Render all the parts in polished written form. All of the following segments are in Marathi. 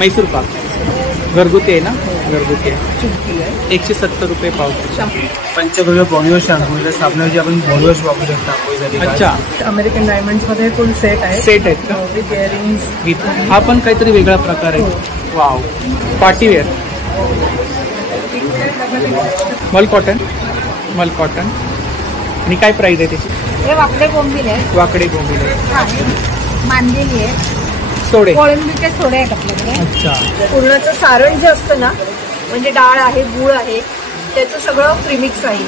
मैसूर पाक घरगुती आहे ना? घरगुती आहे. 170 रुपये पाव. पंचगव्य बॉडीवॉश शॅम्पू साबणाची आपण बॉडीवॉश वापरू शकता. अच्छा, अमेरिकन डायमंड्स मध्ये फुल सेट आहे. सेट आहेत का? With earrings. हा पण काहीतरी वेगळा प्रकार आहे. वाव. पार्टीवेअर. मल कॉटन. मल कॉटन. आणि काय प्राइस आहे त्याची? हे वाकडे बोंबील आहे. वाकडे बोंबील आहे. मांदेली आहे. सोडे. कोळंबीचे सोडे आहेत आपल्याकडे. अच्छा. पूर्णाचं सारण जे असतं ना, म्हणजे डाळ आहे, गूळ आहे, त्याचं सगळं प्रीमिक्स आहे.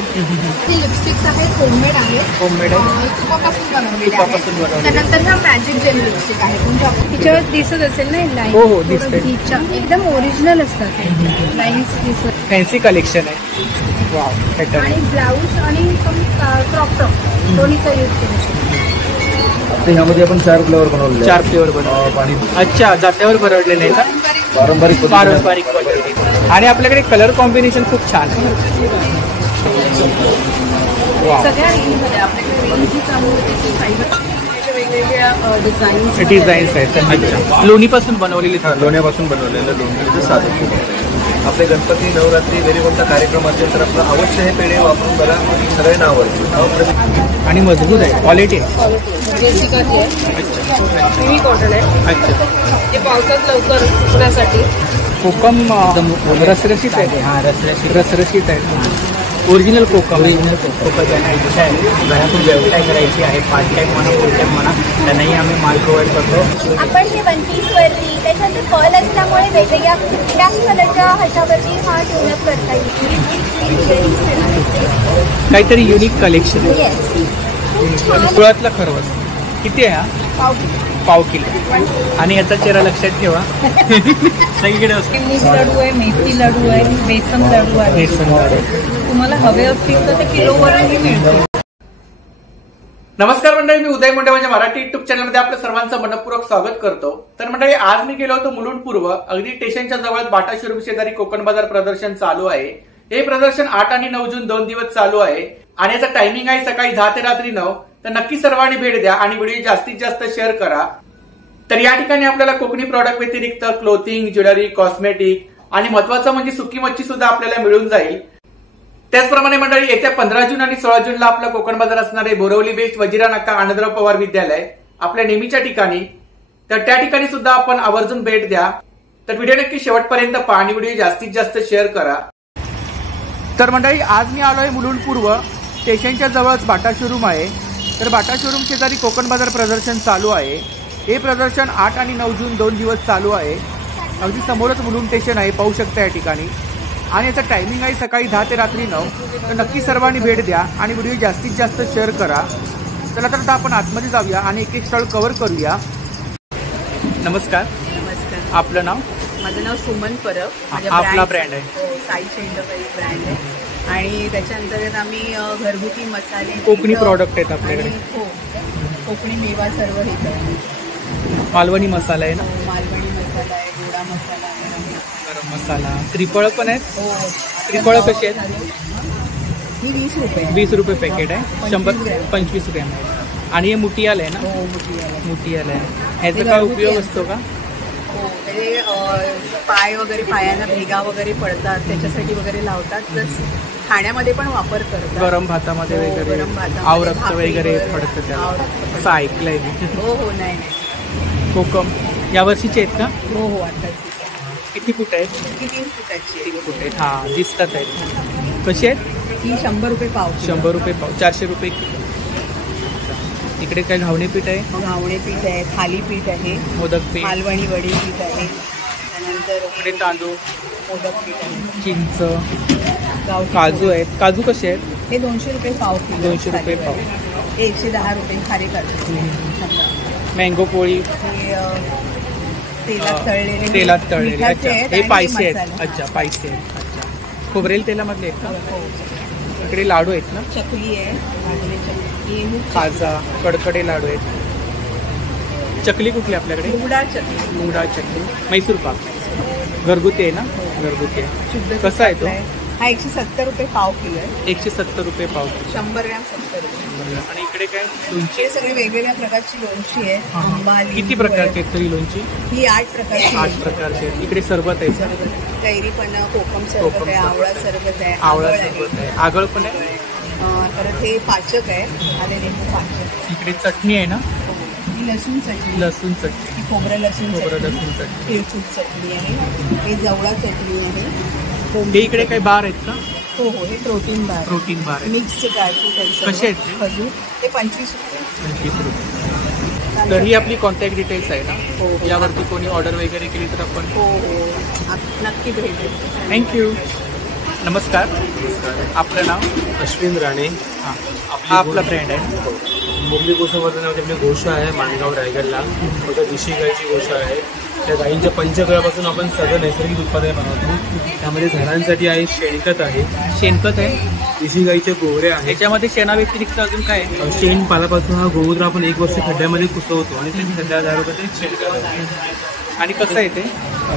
लिपस्टिक्स आहेत, होममेड आहेत. होममेड आहे. तुपापासून बनवलेले तुपापासून आहे. बनवलेले. त्यानंतर हा मॅजिक जेल लिपस्टिक आहे. तिच्यावर दिसत असेल ना लाईन. हो हो दिसते. एकदम ओरिजिनल असतात लाईन्स दिसत. फॅन्सी कलेक्शन आहे. वाव. आणि ब्लाऊज आणि क्रॉप टॉप दोन्हीचा यूज करू शकतो. ह्यामध्ये आपण 4 फ्लेवर बनवले. 4 फ्लेवर बनवले. पाणी. अच्छा, जात्यावर भरडलेले आहे का? पारंपरिक पद्धती. आणि आपल्याकडे कलर कॉम्बिनेशन खूप छान आहे. सगळ्या रेंजमध्ये आपल्याकडे रेंज जी चालू होते ती वेगवेगळ्या डिझाईन्स आहेत. अच्छा. लोणीपासून बनवलेली. लोण्यापासून बनवलेलं लोणचं साधं. आपले गणपती नवरात्री घरी कोणता कार्यक्रम असेल तर आपलं अवश्य हे पेढे वापरून बघा. सगळ्यांना आवडतील. आणि मजबूत आहे. क्वालिटी आहे. कॉटन आहे. अच्छा. ते पावसात लवकर सुकण्यासाठी. कोकम रसरशीत आहे. हा रसरशीत आहे. ओरिजिनल कोकम. घरातून व्यवसाय करायची आहे. पार्ट टाईम म्हणा, फुल टाईम म्हणा, त्यांनाही आम्ही माल प्रोव्हाइड करतो. आपण हे 1 पीसवरती त्याच्यात फॉल असल्यामुळे वेगवेगळ्या ब्लॅक कलरच्या ह्याच्यावरती हा ठेवण्यात करता येईल. काहीतरी युनिक कलेक्शन आहे. गुळातला खरवस किती आहे? हा पाव किलो. आणि याचा चेहरा लक्षात ठेवा. सगळीकडे असतो. लाडू आहे, मेथी लाडू आहे, बेसन लाडू आहे. बेसन लाडू. तुम्हाला हवे असतील तर ते किलोवरही मिळतो. नमस्कार मंडळी, मी उदय मुंडे माझ्या मराठी युट्यूब चॅनलमध्ये आपलं सर्वांचं मनपूर्वक स्वागत करतो. तर मंडळी, आज मी गेलो होतो मुलुंड पूर्व. अगदी स्टेशनच्या जवळ बाटा शोरूम शेजारी कोकण बाजार प्रदर्शन चालू आहे. हे प्रदर्शन 8 आणि 9 जून 2 दिवस चालू आहे. आणि याचा टायमिंग आहे सकाळी 10 ते रात्री 9. तर नक्की सर्वांनी भेट द्या आणि व्हिडिओ जास्तीत जास्त शेअर करा. तर या ठिकाणी आपल्याला कोकणी प्रॉडक्ट व्यतिरिक्त क्लोथिंग, ज्वेलरी, कॉस्मेटिक आणि महत्वाचं म्हणजे सुकी मच्छी सुद्धा आपल्याला मिळून जाईल. त्याचप्रमाणे मंडळी, येत्या 15 जून आणि 16 जूनला आपला कोकण बाजार असणार आहे बोरवली बेस्ट वजिरा नाका आनंदराव पवार विद्यालय आपल्या नेहमीच्या ठिकाणी. तर त्या ठिकाणी सुद्धा आपण आवर्जून भेट द्या. तर व्हिडिओ नक्की शेवटपर्यंत पहा आणि व्हिडिओ जास्तीत जास्त शेअर करा. तर मंडळी, आज मी आलोय मुलुंड पूर्व. स्टेशनच्या जवळच बाटा शोरूम आहे. तर बाटा शोरूम शेजारी कोकण बाजार प्रदर्शन चालू आहे. हे प्रदर्शन 8 आणि 9 जून 2 दिवस चालू आहे. अगदी समोरच मुलुंड स्टेशन आहे, पाहू शकता या ठिकाणी. आणि याचा टायमिंग आहे सकाळी 10 ते रात्री 9. तर नक्की सर्वांनी भेट द्या आणि व्हिडिओ जास्तीत जास्त शेअर करा. चला तर आता आपण आतमध्ये जाऊया आणि एक स्टॉल कव्हर करूया. नमस्कार. नमस्कार. आपलं नाव? माझं नाव सुमन परब. आपला ब्रँड आहे. साई शेंडफाई ब्रँड आहे. आणि त्याच्या अंतर्गत आम्ही घरगुती मसाले, कोकणी प्रॉडक्ट आहेत आपल्याकडे. हो, कोकणी मेवा सर्व हे करतो. मालवणी मसाला आहे ना? मालवणी मसाला आहे, गोडा मसाला आहे, गरम मसाला. त्रिफळ पण आहेत. हो. त्रिफळ कशी आहेत? ही 20 रुपये. 20 रुपये पॅकेट आहे. 25 ग्रॅम आहे. आणि हे मुटियाल आहे ना? हो, मुटियाल आहे. ह्याचा काय उपयोग असतो का? हो, ते पाय वगैरे, पायांना भेगा वगैरे पडतात त्याच्यासाठी वगैरे लावतात. प्लस खाण्यामध्ये पण वापर करतात. गरम भातामध्ये वगैरे आवरक्त वगैरे पडतं त्याला, असं ऐकलंय मी. हो हो. नाही. कोकम या वर्षीचे आहेत का? हो हो. आताच. किती फूट आहेत? ही 3 फुटाची. 3 फूट आहेत. हा, दिसतात आहेत. कशी आहेत? ही 100 रुपये पाव. 100 रुपये पाव. 400 रुपये किलो. इकडे काय घावणे पीठ आहे? घावणे पीठ आहे, थालीपीठ आहे, मोदक पीठ, मालवणी वडी पीठ आहे, त्यानंतर इकडे तांदूळ, मोदक पीठ आहे, चिंच, काजू आहेत. काजू कसे आहेत? हे 200 रुपये पाव किलो. 200 रुपये पाव. हे 110 रुपये खारे काजू. मँगो पोळी, तेलात तळलेले. अच्छा, हे पायसे आहेत. अच्छा, पायसे आहेत. अच्छा, खोबरेल तेलामधले आहेत का? इकडे लाडू आहेत ना? चकली आहे, खाजा, कडकडे लाडू आहेत. चकली कुठली आपल्याकडे? मुगडाळ चकली. मुगडाळ चकली. मैसूर पाक घरगुती आहे ना? घरगुती आहे. कसं आहे तो? हा 170 रुपये पाव किलो आहे. 170 रुपये पाव किलो. 100 ग्रॅम 70 रुपये. आणि इकडे काय लोणची? हे सगळे वेगवेगळ्या प्रकारची लोणची आहे. आंबा, किती लिंबू प्रकारचे आहे. आहेत तरी लोणची? ही 8 प्रकारची 8 प्रकारचे आहेत. इकडे सरबत आहे. कैरी पण, कोकम सरबत आहे, आवळा सरबत आहे, आवळा आगळ सरबत आहे. आहे, आगळ पण आहे. परत हे पाचक आहे, आले लिंबू पाचक. इकडे चटणी आहे ना? ही लसूण चटणी. लसूण चटणी. ही खोबरं लसूण लसूण चटणी. तिळचूट चटणी आहे. हे जवळा चटणी आहे. हे इकडे काही बार आहेत का? हो हो, हे प्रोटीन बार. प्रोटीन बार आहे. मिक्स ड्रायफ्रूट आहे. कसे आहेत ते? खजूर हे 25 रुपये. 25 रुपये. तर ही आपली कॉन्टॅक्ट डिटेल्स आहे ना? हो. यावरती कोणी ऑर्डर वगैरे केली तर आपण हो हो, नक्की भेट देऊ. थँक्यू. नमस्कार. आपलं नाव? अश्विन राणे. हां, हा आपला ब्रँड आहे. मुरली गोशावर्धनामध्ये आपली गोशा आहे माणगाव रायगडला. फक्त देशी गाईची गोशा आहे. त्या गाईंच्या पंचगळापासून आपण सगळं नैसर्गिक उत्पादने बनवतो. त्यामध्ये झाडांसाठी आहे, शेणखत आहे. शेणखत आहे. देशी गाईचे गोवरे आहेत. याच्यामध्ये शेणाव्यतिरिक्त अजून काय आहे? शेणपालापासून हा गोमूत्र आपण 1 वर्ष खड्ड्यामध्ये कुसवतो आणि ते सध्या 10 रुपये शेणखत आहे. आणि कसं आहे ते?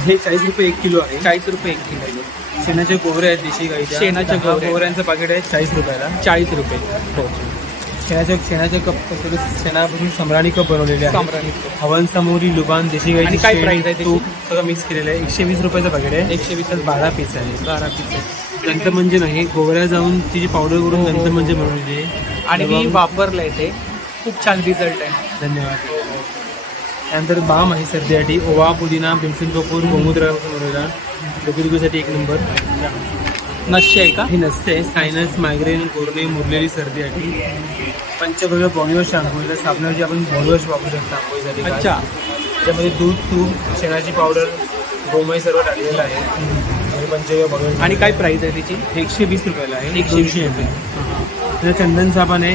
हे 40 रुपये 1 किलो आहे. 40 रुपये 1 किलो. शेणाचे गोवरे आहेत देशी गाईच्या. शेणाचे गोवरे. गोवऱ्यांचं पाकिट आहे 40 रुपयाला. 40 रुपये. हो. शेणाचे कप, शेणापासून सम्राणी कप बनवलेले आहे. साम्राणी. हवन समोरी लुबान देशी आणि गाईची काय शेण, प्राइस आहे त्याची? तूप सगळं मिक्स केलेलं आहे. 120 रुपयाचं पाकिट आहे. 120. 12 पीस आहे. 12 पीस आहे. नंतर म्हणजे नाही, गोवऱ्या जाऊन तिची पावडर करून नंतर म्हणजे बनवलेली आहे. आणि मी वापरलं आहे ते, खूप छान रिझल्ट आहे. धन्यवाद. त्यानंतर बाम आहे सर्दीसाठी. ओवा, पुदिना, भीमसेन कपूर, गोमूत्रापासून बनवलेला. डोकेदुखीसाठी 1 नंबर. नशी आहे का? ही नसते. सायनस, मायग्रेन, कोरणे, मुरलेली सर्दीसाठी. Panchagavya body wash shampoo. त्या साबणाची आपण बॉडीवॉश वापरू शकतो आंघोळीसाठी. अच्छा. त्यामध्ये दूध, तूप, शेणाची पावडर, गोमय सर्व टाकलेलं आहे. आणि पंचगव्य बॉडीवॉश. आणि काय प्राइस आहे त्याची? 120 रुपयाला आहे. 120 ml. त्याला चंदन साबण आहे,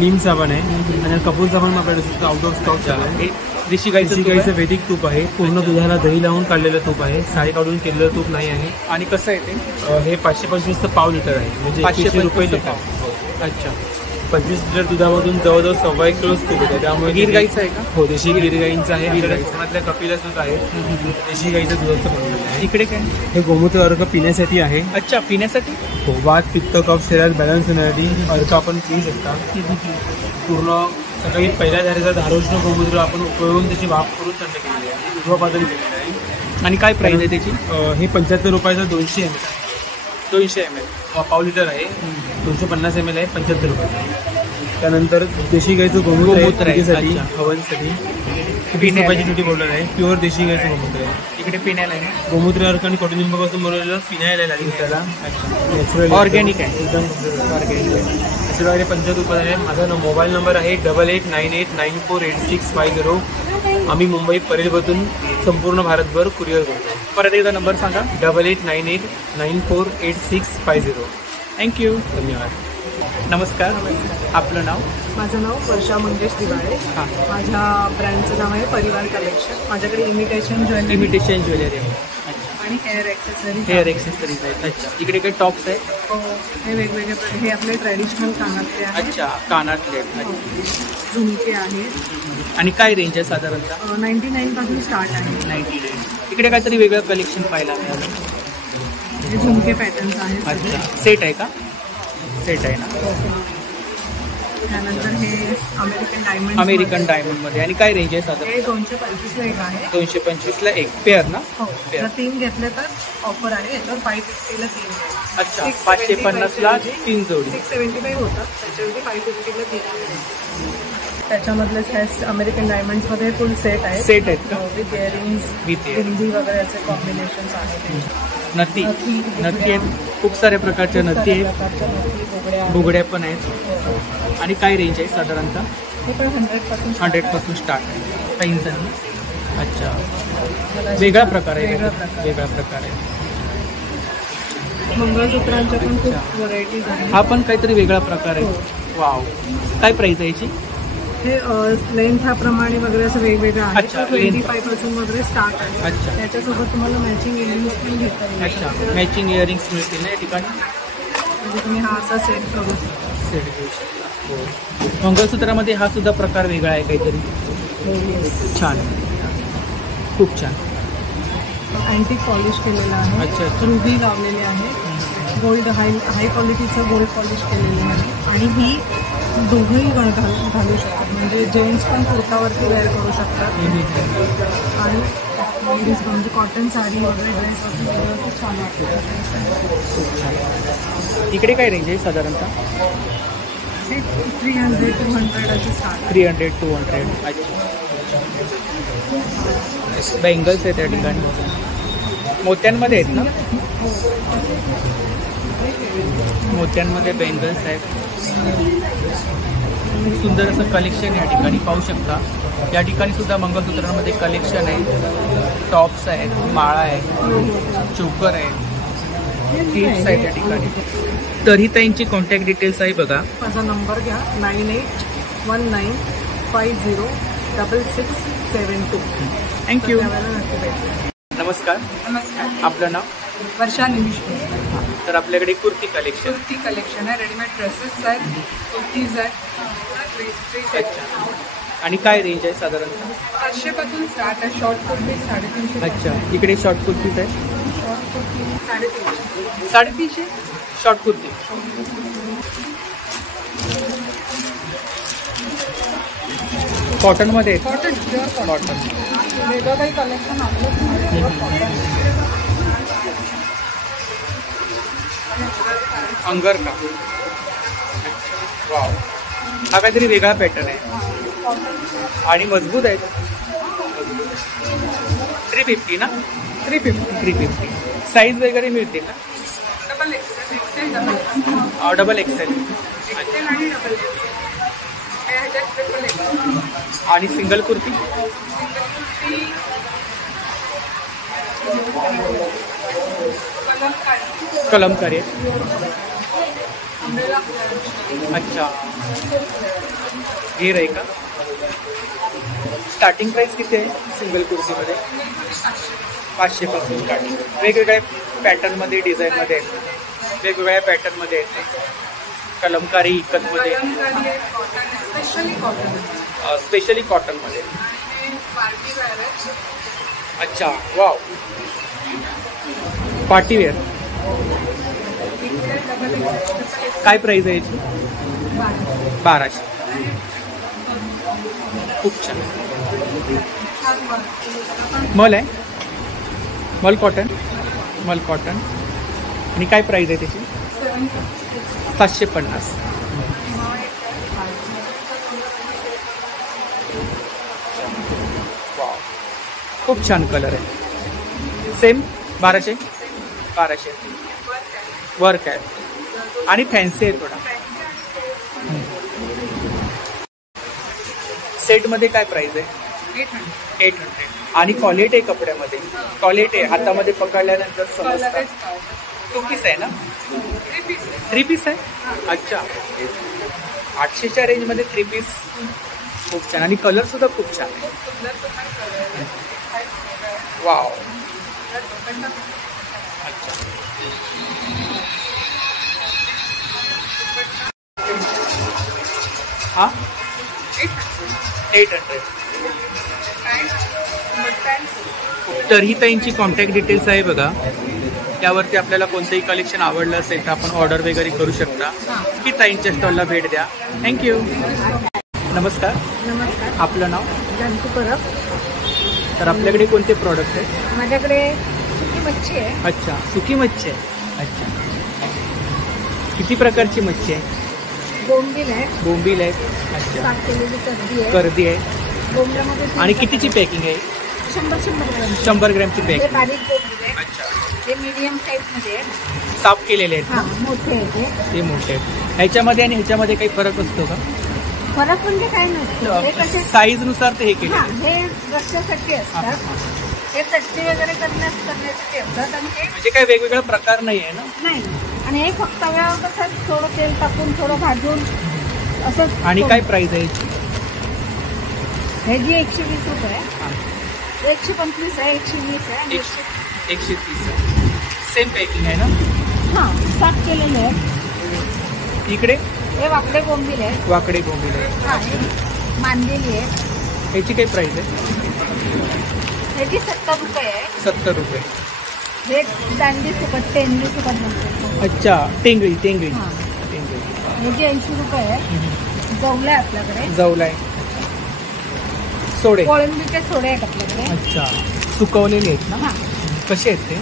नीम साबण आहे आणि कपूर साबण आपल्याकडे आउट ऑफ स्टॉक चालू आहे. देशी गाईचं वैदिक तूप आहे. पूर्ण दुधाला दही लावून काढलेलं तूप आहे. साडी काढून केलेलं तूप नाही आहे. आणि कसं आहे ते? हे 525 पाव लिटर आहे. म्हणजे 150 रुपये लिटर. अच्छा. 25 लिटर दुधामधून जवळजवळ 1.25 किलो तूप येतं. त्यामुळे गीर गाईचं आहे का? हो, देशी गिर गाईंचं आहे. आपल्याकडे कपिला सुद्धा आहे. देशी गाईचं दुधाचं बनवलेलं आहे. इकडे काय? हे गोमूत्र अर्क पिण्यासाठी आहे. अच्छा, पिण्यासाठी? हो, वात, पित्त, कफ शरीरात बॅलन्स होण्यासाठी अर्क आपण पिऊ शकता. पूर्ण सकाळी पहिल्या धारेचा धारोष्ण गोमूत्र आपण उपयोगून त्याची वाफ करून थंड केलेली आहे. ऊर्ध्वपातन केलेलं आहे. आणि काय प्राइस आहे त्याची? हे 75 रुपयाचं 200 ml. 200 ml. पाव लिटर आहे. 250 ml आहे. 75 रुपये. त्यानंतर देशी गाईचं गोमूत्र आहे. पूजेसाठी, हवनसाठी. 20 रुपयाची छोटी बॉटल आहे. प्युअर देशी गाईचं गोमूत्र आहे. इकडे पिण्याला आहे ना? गोमूत्र अर्क आणि कडुलिंबापासून बनवलेलं फिनाईल आहे दिवसाला. नॅचरल, ऑर्गॅनिक आहे. एकदम ऑर्गॅनिक आहे. त्याच्याद्वारे 75 रुपये आहे. माझा मोबाईल नंबर आहे 8898948650. आम्ही मुंबई परेलमधून संपूर्ण भारतभर कुरिअर करतो. परत एकदा नंबर सांगा. 8898948650. थँक्यू. धन्यवाद. नमस्कार. आपलं नाव? माझं नाव वर्षा मंगेश दिवाळे. हां. माझ्या ब्रँडचं नाव आहे परिवार कलेक्शन. माझ्याकडे इमिटेशन ज्वेलरी इमिटेशन ज्वेलरी आहे. आणि हेअर ॲक्सेसरीज. हेअर एक्सेसरीज आहेत. अच्छा. इकडे काही टॉप्स आहे? हे वेगवेगळे हे आपले ट्रॅडिशनल कानातले आहेत. अच्छा, कानातले आहेत. झुमके आहेत. आणि काय रेंज आहे साधारणतः? 99 पासून स्टार्ट आहे. 99. इकडे काहीतरी वेगळं कलेक्शन पाहायला मिळालं. हे झुमके पॅटर्न्स आहेत. अच्छा, सेट आहे का? सेट आहे ना? त्यानंतर हे अमेरिकन डायमंडमध्ये. आणि काय रेंज आहे साधारण? हे 225ला एक आहे. 225ला एक पेअर ना? हो, पेअर. जर 3 घेतले तर ऑफर आहे. याच्यावर 550ला 3 आहे. अच्छा, 550ला 3 जोडी. 675 होतं. त्याच्यावरती 550ला 3 आहे. त्याच्यामधले हे अमेरिकन डायमंड्समध्ये फुल सेट आहे. सेट आहेत का? With earrings, With earrings. बिंदी वगैरे असे कॉम्बिनेशन्स आहेत. नथी आहेत. खूप साऱ्या प्रकारच्या नथी आहेत. प्रकारच्या नथी, बुगड्या पण आहेत. आणि काय रेंज आहे साधारणतः? हे पण 100 100 स्टार्ट आहे. पैंजण. अच्छा, वेगळा प्रकार आहे. वेगळा प्रकार आहे. मंगळसूत्रांच्या पण खूप व्हरायटीज आहेत. हा पण काहीतरी वेगळा प्रकार आहे. वाव. काय प्राइस आहे याची? हे लेंथाप्रमाणे वगैरे असं वेगवेगळं आहे. अच्छा, 25 पासून वगैरे स्टार्ट आहे. अच्छा. त्याच्यासोबत तुम्हाला मॅचिंग इयरिंग्स पण घेता येईल. अच्छा, मॅचिंग इयरिंग्स मिळतील ना या ठिकाणी? म्हणजे तुम्ही हा असा सेट करू शकता. सेट घेऊ शकता. हो. मंगळसूत्रामध्ये हा सुद्धा प्रकार वेगळा आहे काहीतरी. छान, खूप छान. अँटिक पॉलिश केलेला आहे. अच्छा. रुबी लावलेले आहे. गोल्ड हाय क्वालिटीचं गोल्ड पॉलिश केलेलं आहे. आणि ही दोघंही घालू शकतात, म्हणजे जेंट्स पण कुर्तावरती वेअर करू शकतात आणि लेडीज म्हणजे कॉटन साडी वगैरे ड्रेसवरती वेअरवरती छान वाटतं. इकडे काय रेंज आहे साधारणतः? 300-200 अशी स्टार्ट. 300-200. अच्छा. बेंगल्स आहेत त्या ठिकाणी, मोत्यांमध्ये आहेत ना? मोत्यांमध्ये बेंगल्स आहेत. सुंदर असं कलेक्शन या ठिकाणी पाहू शकता. या ठिकाणी सुद्धा मंगळसूत्रांमध्ये कलेक्शन आहे. टॉप्स आहेत, माळा आहे, चोकर आहे, टिप्स आहेत या ठिकाणी. तरी त्यांची कॉन्टॅक्ट डिटेल्स आहे बघा. माझा नंबर घ्या 9819506672. थँक्यू. नमस्कार. नमस्कार. आपलं नाव? वर्षा निमिष. तर आपल्याकडे कुर्ती कलेक्शन कलेक्शन आहे. रेडीमेड ड्रेसेस आहेत, कुर्तीज आहेत. अच्छा. आणि काय रेंज आहे साधारणतः? 500 पासून स्टार्ट आहे. शॉर्ट कुर्ती 350. अच्छा. इकडे शॉर्ट कुर्तीज आहे. शॉर्ट कुर्ती 350. 350 शॉर्ट कुर्ती. कॉटनमध्ये आहेत? Cotton pure cotton. वेगळं काही कलेक्शन आपलं कॉटन. अंगर का? वाव, हा काहीतरी वेगळा पॅटर्न आहे आणि मजबूत आहे. 350 ना? 350. साईज वगैरे मिळते का? डबल एक्सेल आणि सिंगल कुर्ती. कलमकारी आहे. अच्छा. घेर आहे का? स्टार्टिंग प्राइस किती आहे सिंगल कुर्तीमध्ये? 500 पासून स्टार्टिंग. वेगवेगळ्या पॅटर्नमध्ये, डिझाईनमध्ये आहेत, वेगवेगळ्या पॅटर्नमध्ये आहेत. कलमकारी इकतमध्ये, स्पेशली कॉटनमध्ये. अच्छा. Wow, party wear. काय प्राइस आहे याची? 1200. खूप छान. मल आहे, मल कॉटन. आणि काय प्राइस आहे त्याची? 750. वाव, खूप छान कलर आहे. सेम 1200. वर्क आहे आणि फॅन्सी आहे थोडा. सेटमध्ये काय प्राइस आहे? 800. आणि कॉलेट आहे कपड्यामध्ये, कॉलेट आहे, हातामध्ये पकडल्यानंतर समजतात. 2 पीस आहे ना? 3 पीस आहे. अच्छा. 800च्या रेंजमध्ये 3 पीस. खूप छान. आणि कलर सुद्धा खूप छान आहे. वाव. अच्छा. हा 800. तरीही त्यांची कॉन्टॅक्ट डिटेल्स आहे बघा. त्यावरती आपल्याला कोणतंही कलेक्शन आवडलं असेल तर आपण ऑर्डर वगैरे करू शकता की ताईंच्या स्टॉलला भेट द्या. थँक्यू. नमस्कार. आपलं नाव? जानकी परब. तर आपल्याकडे कोणते प्रॉडक्ट आहेत? माझ्याकडे सुकी मच्छी आहे. अच्छा. सुकी मच्छी आहे. अच्छा. किती प्रकारची मच्छी आहे? बोंबील आहे. बोंबील आहे. अच्छा. साफ केलेली कर्दी आहे. बोंबल्यामध्ये आणि कितीची पॅकिंग आहे? 100 ग्रॅम. 100 ग्रॅमची हे पॅकिंग. बारीक बोंबील आहे. अच्छा. हे मीडियम साईजमध्ये आहे. साफ केलेले आहेत. हां, मोठे आहे ते. हे मोठे आहेत. ह्याच्यामध्ये आणि ह्याच्यामध्ये काही फरक असतो का? फरक म्हणजे काय नसतं. हे कसे साईज नुसार ते हे केले. हां, हे रस्त्यासाठी असतात. हे चटणी वगैरे करण्यासाठी असतात. आणि हे म्हणजे काय वेगवेगळा प्रकार नाही आहे ना? नाही. आणि हे फक्त तव्यावर कसं थोडं तेल टाकून थोडं भाजून असं. आणि काय प्राइस आहे याची? हे जी 120 रुपये आहे. 125 आहे, 120 आहे आणि 130. सेम पॅकिंग आहे ना? हां, साफ केलेले आहे. इकडे हे वाकडे बोंबील आहे. वाकडे बोंबील आहे. हां, हे मांदेली आहे. ह्याची काय प्राइस आहे? ह्याची 70 रुपये आहे. 70 रुपये. हे दांडी सुकट टेंगरी सुकट म्हणतो. अच्छा, टेंगळी टेंगळी हां. टेंगळी. हे जे 80 रुपये आहे. जवलं आहे आपल्याकडे. जवलाय. सोडे. कोळंबीचे सोडे आहेत आपल्याकडे. अच्छा, सुकवलेले आहेत ना. हां. कसे आहेत ते?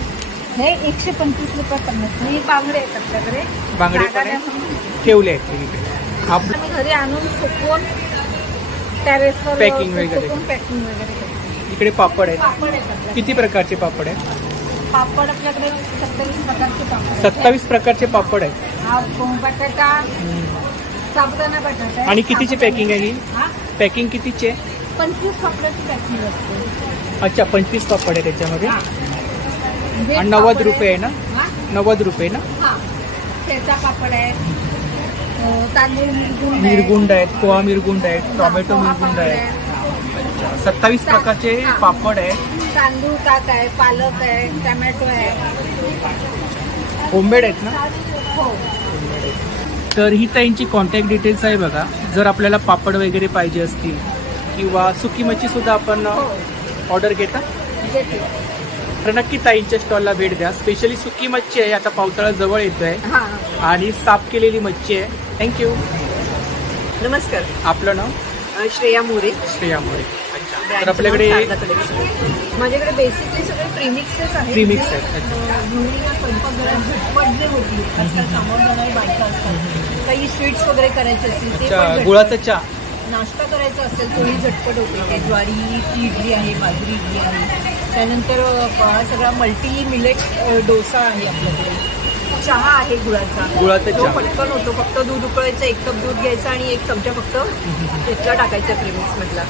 हे 125 रुपये 50. हे बांगडे आहेत आपल्याकडे. बांगडे पण जागा आहेत? नाही. ठेवले आहेत ते इकडे. आम्ही घरी आणून सुकवून टेरेसवर Packing वगैरे. सुकवून पॅकिंग वगैरे करतो. इकडे पापड आहेत. पापड आहेत आपल्याकडे. किती प्रकारचे पापड आहेत? पापड आपल्याकडे 27 प्रकारचे पापड आहेत. 27 प्रकारचे पापड आहेत. हा बटाटा, साबुदाणा बटाटा आहे. आणि कितीची पॅकिंग आहे ही? हा? पॅकिंग कितीची आहे? 25 पापडाची पॅकिंग असते. अच्छा, 25 पापड आहे त्याच्यामध्ये. हा. हे आणि 90 पापड रुपये आहे ना? हा? 90 रुपये ना? हा. ठेचा पापड आहे. तांदूळ मिरगुंड आहे. मिरगुंड आहेत, पोहा मिरगुंड आहेत, टोमॅटो पोहा मिरगुंड पापड आहेत. 27 प्रकारचे हा. पापड आहेत. तांदूळ ताक आहे, पालक आहे, टोमॅटो आहे. होममेड आहेत ना? हो. तर ही ताईंची कॉन्टॅक्ट डिटेल्स आहे बघा. जर आपल्याला पापड वगैरे पाहिजे असतील किंवा सुकी मच्छी सुद्धा आपण ऑर्डर घेता घेते. तर नक्की ताईंच्या स्टॉलला भेट द्या. स्पेशली सुकी मच्छी आहे, आता पावसाळा जवळ येतोय, हा. आणि साफ केलेली मच्छी आहे. थँक्यू. नमस्कार. आपलं नाव? श्रेया मोरे. श्रेया मोरे. अच्छा, तर आपल्याकडे माझ्याकडे बेसिकली सगळे प्रीमिक्सेस आहेत. प्रीमिक्स आहेत. अच्छा. गृहिणीला स्वयंपाकघरात झटपट जे होती आजकाल सामोरं जाणारी बायका असतात. काही स्वीट्स वगैरे करायचे असतील ते अच्छा, पण झटपट. गुळाचा चहा. नाश्ता करायचा असेल तोही झटपट होते. ते ज्वारीची इडली आहे, बाजरी इडली आहे. त्यानंतर हा सगळा मल्टी मिलेट डोसा आहे आपल्याकडे. चहा आहे गुळाचा. गुळाचा तो चहा. पटकन होतो. फक्त दूध उकळायचं, 1 कप दूध घ्यायचं आणि 1 चमचा फक्त त्यातला टाकायचा प्रीमिक्स मधला.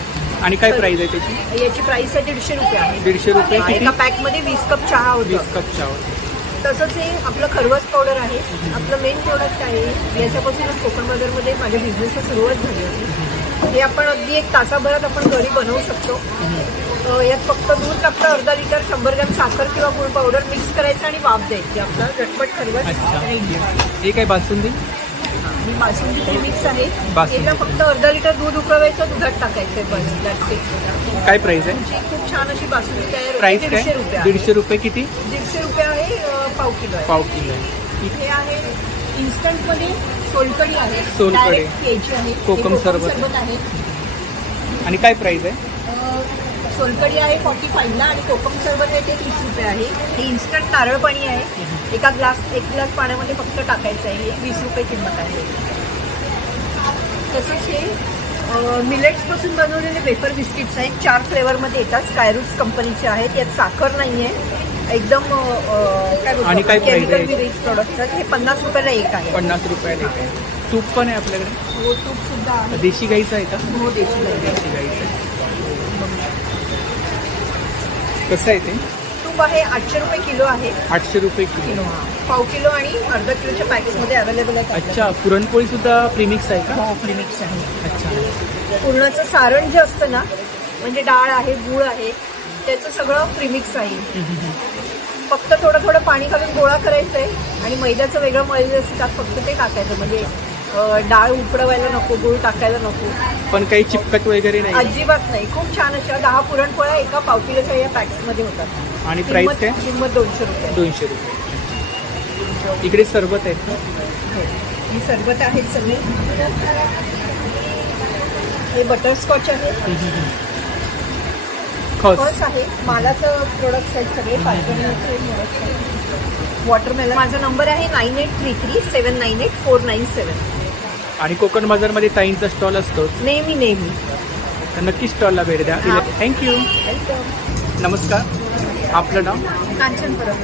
आणि काय प्राइस आहे त्याची? याची प्राइस आहे 150 रुपये आहे. 150 रुपये. किती? एका पॅकमध्ये 20 कप चहा होतो. 20 कप चहा होतो. तसंच हे आपलं खरवस पावडर आहे. आपलं मेन प्रोडक्ट आहे. याच्यापासूनच कोकण बाजारमध्ये माझ्या बिझनेसला सुरुवात झाली होती. हे आपण अगदी 1 तासाभरात आपण घरी बनवू शकतो. यात फक्त दूध टाकतं, अर्धा लिटर, 100 ग्रॅम साखर किंवा गुळ पावडर मिक्स करायचं आणि वाफ द्यायची. आपला झटपट खरवस. अच्छा. हे काय बासुंदी? ही बासुंदी प्रीमिक्स आहे. बासुंदी. याला फक्त अर्धा लिटर दूध उकळवायचं, दुधात टाकायचं. बस that's it. काय प्राइस आहे? तुमची खूप छान अशी बासुंदी तयार होते. प्राइस काय? 150 रुपये आहे. 150 रुपये. किती? 150 रुपये आहे. पाव किलो आहे. पाव किलो आहे. हे आहे इन्स्टंटमध्ये सोलकढी आहे. सोलकढी. डायरेक्ट घ्यायची आहे. कोकम हे सरबत. आहे. आणि काय प्राइस आहे? सोलकढी आहे 45 ला आणि कोकम सरबत आहे ते 30 रुपये आहे. हे इन्स्टंट नारळ पाणी आहे. 1 ग्लास पाण्यामध्ये फक्त टाकायचं आहे. हे 20 रुपये किंमत आहे. तसेच हे मिलेट्सपासून बनवलेले वेफर बिस्किट्स आहेत. 4 फ्लेवरमध्ये येतात. स्कायरूट्स कंपनीचे आहेत. यात साखर नाही आहे. एकदम आणि काय काय price आहे? केमिकल रिच प्रोडक्ट आहेत. हे 50 रुपयाला एक आहे. 50 रुपयाला एक आहे. तूप पण आहे आपल्याकडे? हो, तूप सुद्धा आहे. देशी गाईचं आहे का? हो, देशी गाई. देशी गाईचं आहे. कसं आहे ते? तूप आहे 800 रुपये किलो आहे. 800 रुपये किलो. पाव किलो आणि अर्धा किलोच्या पॅकेटमध्ये अवेलेबल आहे. अच्छा, पुरणपोळी सुद्धा प्रीमिक्स आहे का? हो, प्रीमिक्स आहे. अच्छा. पुरणाचं सारण जे असतं ना, म्हणजे डाळ आहे, गूळ आहे, त्याचं सगळं प्रीमिक्स आहे. फक्त थोडं थोडं पाणी घालून गोळा करायचं आहे आणि मैद्याचं वेगळं मळलेलं असतात. फक्त ते टाकायचं. म्हणजे डाळ उकडवायला नको, गूळ टाकायला नको. पण काही चिपकत वगैरे नाही? अजिबात नाही. खूप छान अशा 10 पुरणपोळ्या एका पाव किलोच्या या पॅक्समध्ये होतात. आणि प्राइस काय? किंमत 200 रुपये. 200 रुपये. इकडे सरबत आहेत ना? हे सरबत आहेत सगळे. हे बटरस्कॉच आहे. खस आहे. मालाचं प्रोडक्ट्स आहेत सगळे. पार्टनरचे प्रोडक्ट्स आहेत. वॉटरमेलन. माझा नंबर आहे 9833798497. आणि कोकण बाजारमध्ये ताईंचा स्टॉल असतोच नेहमी. तर नक्की स्टॉलला भेट द्या. थँक्यू. वेलकम. नमस्कार. आपलं नाव? कांचन परब.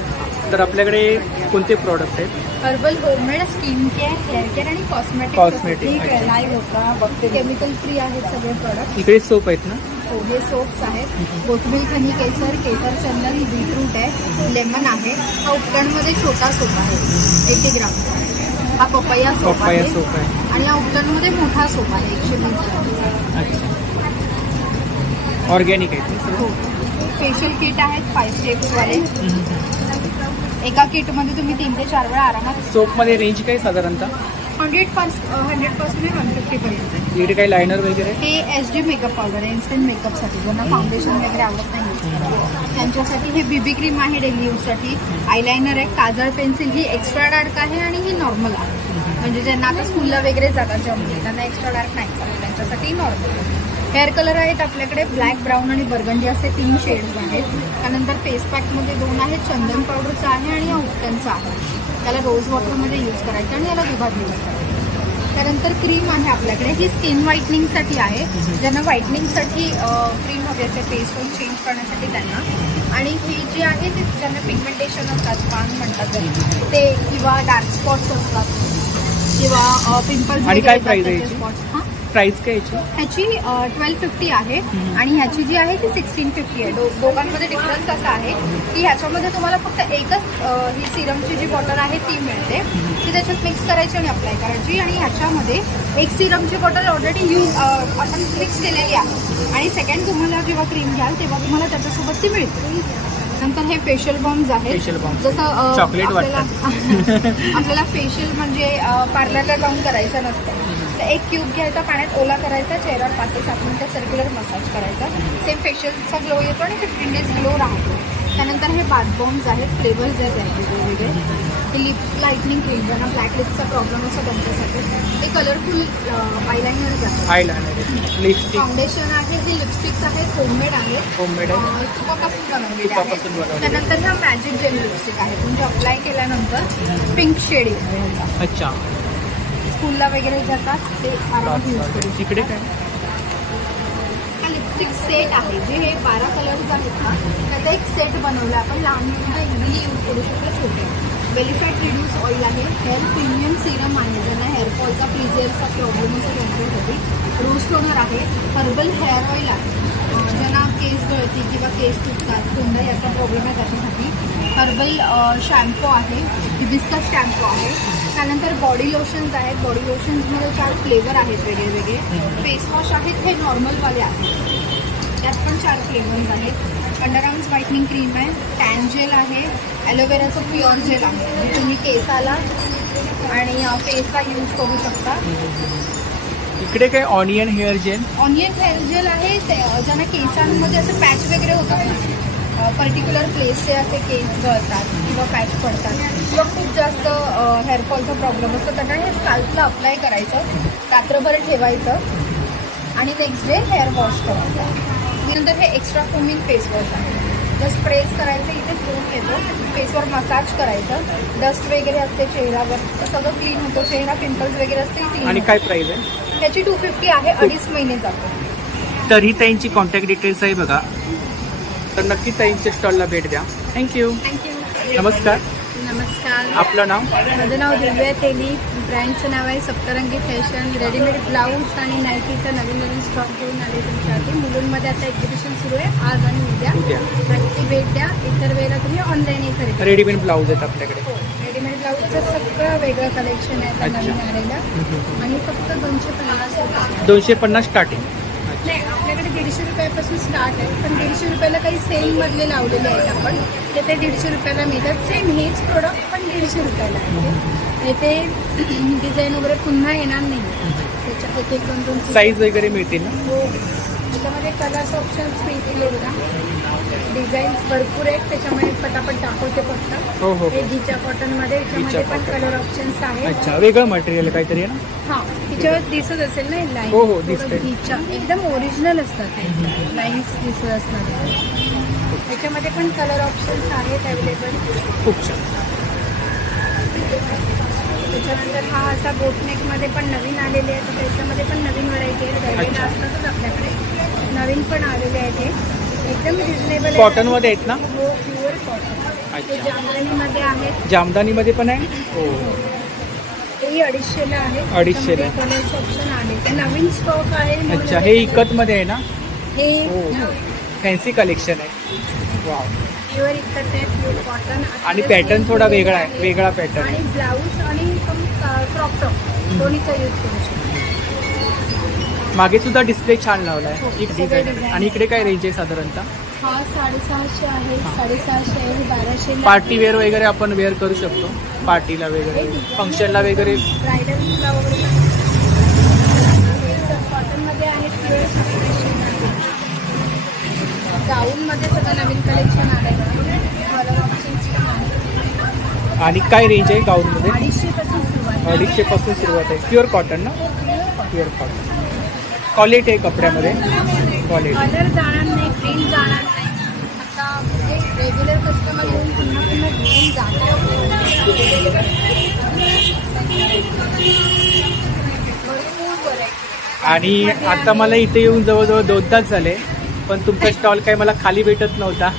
तर आपल्याकडे कोणते प्रॉडक्ट आहेत? Herbal homemade skin care, hair care आणि Cosmetic. कॉस्मेटिक लाईव्ह होता. बघते केमिकल फ्री आहेत सगळे प्रोडक्ट. इकडे सोप आहेत ना? हो, हे सोप्स आहेत. कोथिंबीर, खनी, केसर चंदन, बीटरूट आहे, लेमन आहे. हा उपकरणमध्ये छोटा सोप आहे 80 ग्रामचा. हा पपया सोप पपाया आहे. सोप आहे. आणि या उपकरणमध्ये मोठा सोप आहे 120 ग्रामचा. अच्छा. ऑर्गॅनिक आहे. हो. फेशियल किट आहेत 5 स्टेप्सवाले. एका किटमध्ये तुम्ही 3 ते 4 वेळा आरामात. सोपमध्ये रेंज काय साधारणतः? 100% 150 पर्यंत आहे. इकडे काही लायनर वगैरे? हे SD मेकअप पावडर आहे इन्स्टंट मेकअपसाठी. ज्यांना फाउंडेशन वगैरे आवडत नाही यूज करायला त्यांच्यासाठी. हे BB क्रीम आहे डेली यूजसाठी. आयलायनर आहे. काजळ पेन्सिल ही एक्स्ट्रा डार्क आहे आणि ही नॉर्मल आहे. म्हणजे ज्यांना आता स्कूलला वगैरे जातात ज्यामुळे त्यांना एक्स्ट्रा डार्क नाही चालत त्यांच्यासाठी नॉर्मल. हेअर कलर आहेत आपल्याकडे ब्लॅक, ब्राऊन आणि बर्गंडी असे 3 शेड्स आहेत. त्यानंतर फेस पॅकमध्ये 2 आहेत. चंदन पावडरचा आहे आणि उपटनचा आहे. त्याला रोज वॉटरमध्ये यूज करायचं आणि याला दुधात यूज करायचं. त्यानंतर क्रीम आहे आपल्याकडे. ही स्किन व्हाईटनिंगसाठी आहे. ज्यांना व्हाईटनिंगसाठी क्रीम हवी असते फेस टोन चेंज करण्यासाठी त्यांना. आणि ही जी आहे ती ज्यांना पिगमेंटेशन असतात पान म्हणतात ते किंवा डार्क स्पॉट्स असतात किंवा पिंपल्स आणि काय प्राइस आहे स्पॉट्स. प्राइस काय ह्याची 1250 आहे आणि ह्याची जी आहे ती 1650 आहे. दोघांमध्ये डिफरन्स असा आहे की ह्याच्यामध्ये तुम्हाला फक्त एकच ही सिरमची जी बॉटल आहे ती मिळते. ती त्याच्यात मिक्स करायची आणि अप्लाय करायची. आणि ह्याच्यामध्ये एक सिरमची बॉटल ऑलरेडी यूज आपण मिक्स केलेली आहे आणि सेकंड तुम्हाला जेव्हा क्रीम घ्याल तेव्हा तुम्हाला त्याच्यासोबत ती मिळते. नंतर हे फेशियल बॉम्स आहेत. जसं चॉकलेट आपल्याला फेशियल म्हणजे पार्लरला जाऊन करायचं नसतं तर एक क्यूब घ्यायचा, पाण्यात ओला करायचा, चेहऱ्यावर 5 ते 7 मिनिटं सर्क्युलर मसाज करायचा. सेम फेशियलचा ग्लो येतो आणि 15 डेज ग्लो राहतो. त्यानंतर हे बाथ बॉम्स आहेत. फ्लेवर्स आहेत वेगवेगळे. हे लिप लाईटनिंग क्रीम ज्यांना ब्लॅक लिप्सचा प्रॉब्लेम असतो त्यांच्यासाठी. हे कलरफुल आयलायनर्स आहेत. लिपस्टिक फाउंडेशन आहे. हे लिपस्टिक्स आहेत. होममेड आहेत. तुपापासून बनवलेले आहेत. त्यानंतर ह्या मॅजिक जेल लिपस्टिक आहेत. म्हणजे अप्लाय केल्यानंतर पिंक शेड येतो ह्याचा. अच्छा. स्कूलला वगैरे जातात ते आरामात यूज करू. इकडे काय? हा लिपस्टिक सेट आहे. जे हे 12 कलर्स आहेत ना त्याचा एक सेट बनवला आपण. लहान मुलांना इझिली यूज करू शकतो. छोटे बेलिफॅट रिड्यूस ऑइल आहे. हेअर प्रीमियम सिरम आहे. ज्यांना हेअरफॉलचा फ्रिजियरचा प्रॉब्लेम असतो त्यांच्यासाठी. रोज टोनर आहे. हर्बल हेअर ऑइल आहे. ज्यांना केस गळती किंवा केस तुटतात कोंडा याचा प्रॉब्लेम आहे त्याच्यासाठी. हर्बल शॅम्पू आहे. हिबिस्कस शॅम्पू आहे. त्यानंतर बॉडी लोशन्स आहेत. बॉडी लोशन्समध्ये 4 फ्लेवर आहेत वेगळे वेगळे. फेस वॉश आहेत. हे नॉर्मलवाले आहेत. त्यात पण 4 फ्लेवर्स आहेत. अंडर आर्म्स व्हाईटनिंग क्रीम आहे. टॅन जेल आहे. ॲलोवेराचं प्युअर जेल आहे. म्हणजे तुम्ही केसाला आणि फेसला यूज करू शकता. इकडे काय onion hair gel? Onion hair gel आहे. ज्यांना केसांमध्ये असं पॅच वगैरे होतात ना पर्टिक्युलर प्लेसचे असे केस गळतात किंवा पॅच पडतात किंवा खूप जास्त हेअरफॉलचा प्रॉब्लेम असतो त्यांना हे स्काल्पला अप्लाय करायचं, रात्रभर ठेवायचं आणि नेक्स्ट डे हेअर वॉश करायचं. त्यानंतर हे एक्स्ट्रा फोमिंग फेस वॉश आहे. जस्ट प्रेस करायचं, इथे फोम येतो, फेसवर मसाज करायचं. डस्ट वगैरे असते चेहऱ्यावर सगळं क्लीन होतो. चेहरा पिंपल्स वगैरे असते क्लीन. आणि काय प्राइस आहे त्याची? 250 आहे. 2.5 महिने जातो. तर ही ताईंची कॉन्टॅक्ट डिटेल्स आहे बघा. तर नक्की ताईंच्या स्टॉलला भेट द्या. थँक्यू. नमस्कार. नमस्कार. आपलं नाव? माझं नाव दिव्या तेली. ब्रँडचं नाव आहे सप्तरंगी फॅशन. रेडीमेड ब्लाऊज आणि नाईटीचं नवीन स्टॉक घेऊन आले तुमच्यासाठी. मुलुंडमध्ये आता एक्झिबिशन सुरू आहे आज आणि उद्या. नक्की भेट द्या. इतर वेळेला तुम्ही ऑनलाईन खरेदी. रेडीमेड ब्लाऊज आहेत आपल्याकडे? हो, रेडीमेड ब्लाऊजचं सगळं वेगळं कलेक्शन आहे आता नवीन आलेलं आणि फक्त 250. 250 स्टार्टिंग? नाही, आपल्याकडे 150 रुपयापासून स्टार्ट आहे. पण 150 रुपयाला काही सेलमधले लावलेले आहेत आपण. ते 150 रुपयाला मिळतात. सेम हेच प्रोडक्ट पण 150 रुपयाला आहे. ते डिझाईन वगैरे पुन्हा येणार नाही. त्याच्यात 1-2 साईज वगैरे मिळतील ना? हो, त्याच्यामध्ये कलर्स ऑप्शन्स मिळतील. बघा डिझाईन्स भरपूर आहेत. त्याच्यामध्ये पटापट दाखवते फक्त. हो हो. हे गीचा कॉटनमध्ये याच्यामध्ये पण कलर ऑप्शन्स आहेत. अच्छा, वेगळं मटेरियल काहीतरी आहे ना? हां, तिच्यावर दिसत असेल ना लाईन? हो हो, दिसते. गीचा एकदम ओरिजिनल असतात. लाईन्स दिसत असणार. त्याच्यामध्ये पण कलर ऑप्शन्स आहेत अवेलेबल. खूप छान. त्याच्यानंतर हा असा बोटनेकमध्ये पण नवीन आलेले आहे. तर त्याच्यामध्ये पण नवीन व्हरायटी आहे. वेगवेगळ्या असतातच आपल्याकडे. नवीन पण आलेले आहेत. हे एकदम रिजनेबल. कॉटनमध्ये आहेत ना? हो, प्युअर कॉटन. ते जामदानीमध्ये आहेत. जामदानीमध्ये पण आहे? हो. तेही 250ला आहे. 250 ला. कलर्स ऑप्शन आहे. ते नवीन स्टॉक आहे. अच्छा, हे इकतमध्ये आहे ना? हे फॅन्सी कलेक्शन आहे. वाव. प्युअर इकत आहे. Pure cotton. आणि पॅटर्न थोडा वेगळा आहे. वेगळा पॅटर्न. आणि ब्लाऊज आणि क्रॉप टॉप दोन्हीचा यूज करू शकतो. मागे सुद्धा डिस्प्ले छान लावला हो, आहे. एक डिझाईन. आणि इकडे काय रेंज आहे साधारणतः? हा 650 आहे, 650 आहे, 1200 पार्टी वेअर वगैरे आपण वेअर करू शकतो, पार्टीला वगैरे, फंक्शनला वगैरे. ब्रायडलला वगैरे कॉटनमध्ये आहे, प्युअर 700. गाऊनमध्ये सगळं नवीन कलेक्शन आलं आहे. आणि काय रेंज आहे गाऊनमध्ये? 250पासून सुरुवात. 250पासून सुरुवात आहे. प्युअर कॉटन ना? Pure cotton. क्वालिटी आहे कपड्यामध्ये, क्वालिटी. कलर जाणार नाही, प्रिंट जाणार नाही. आता रेग्युलर कस्टमर येऊन पुन्हा पुन्हा घेऊन जातात. भरपूर बरं. आणि आता मला इथे येऊन जवळजवळ 2 तास झाले, पण तुमचा स्टॉल काही मला खाली भेटत नव्हता.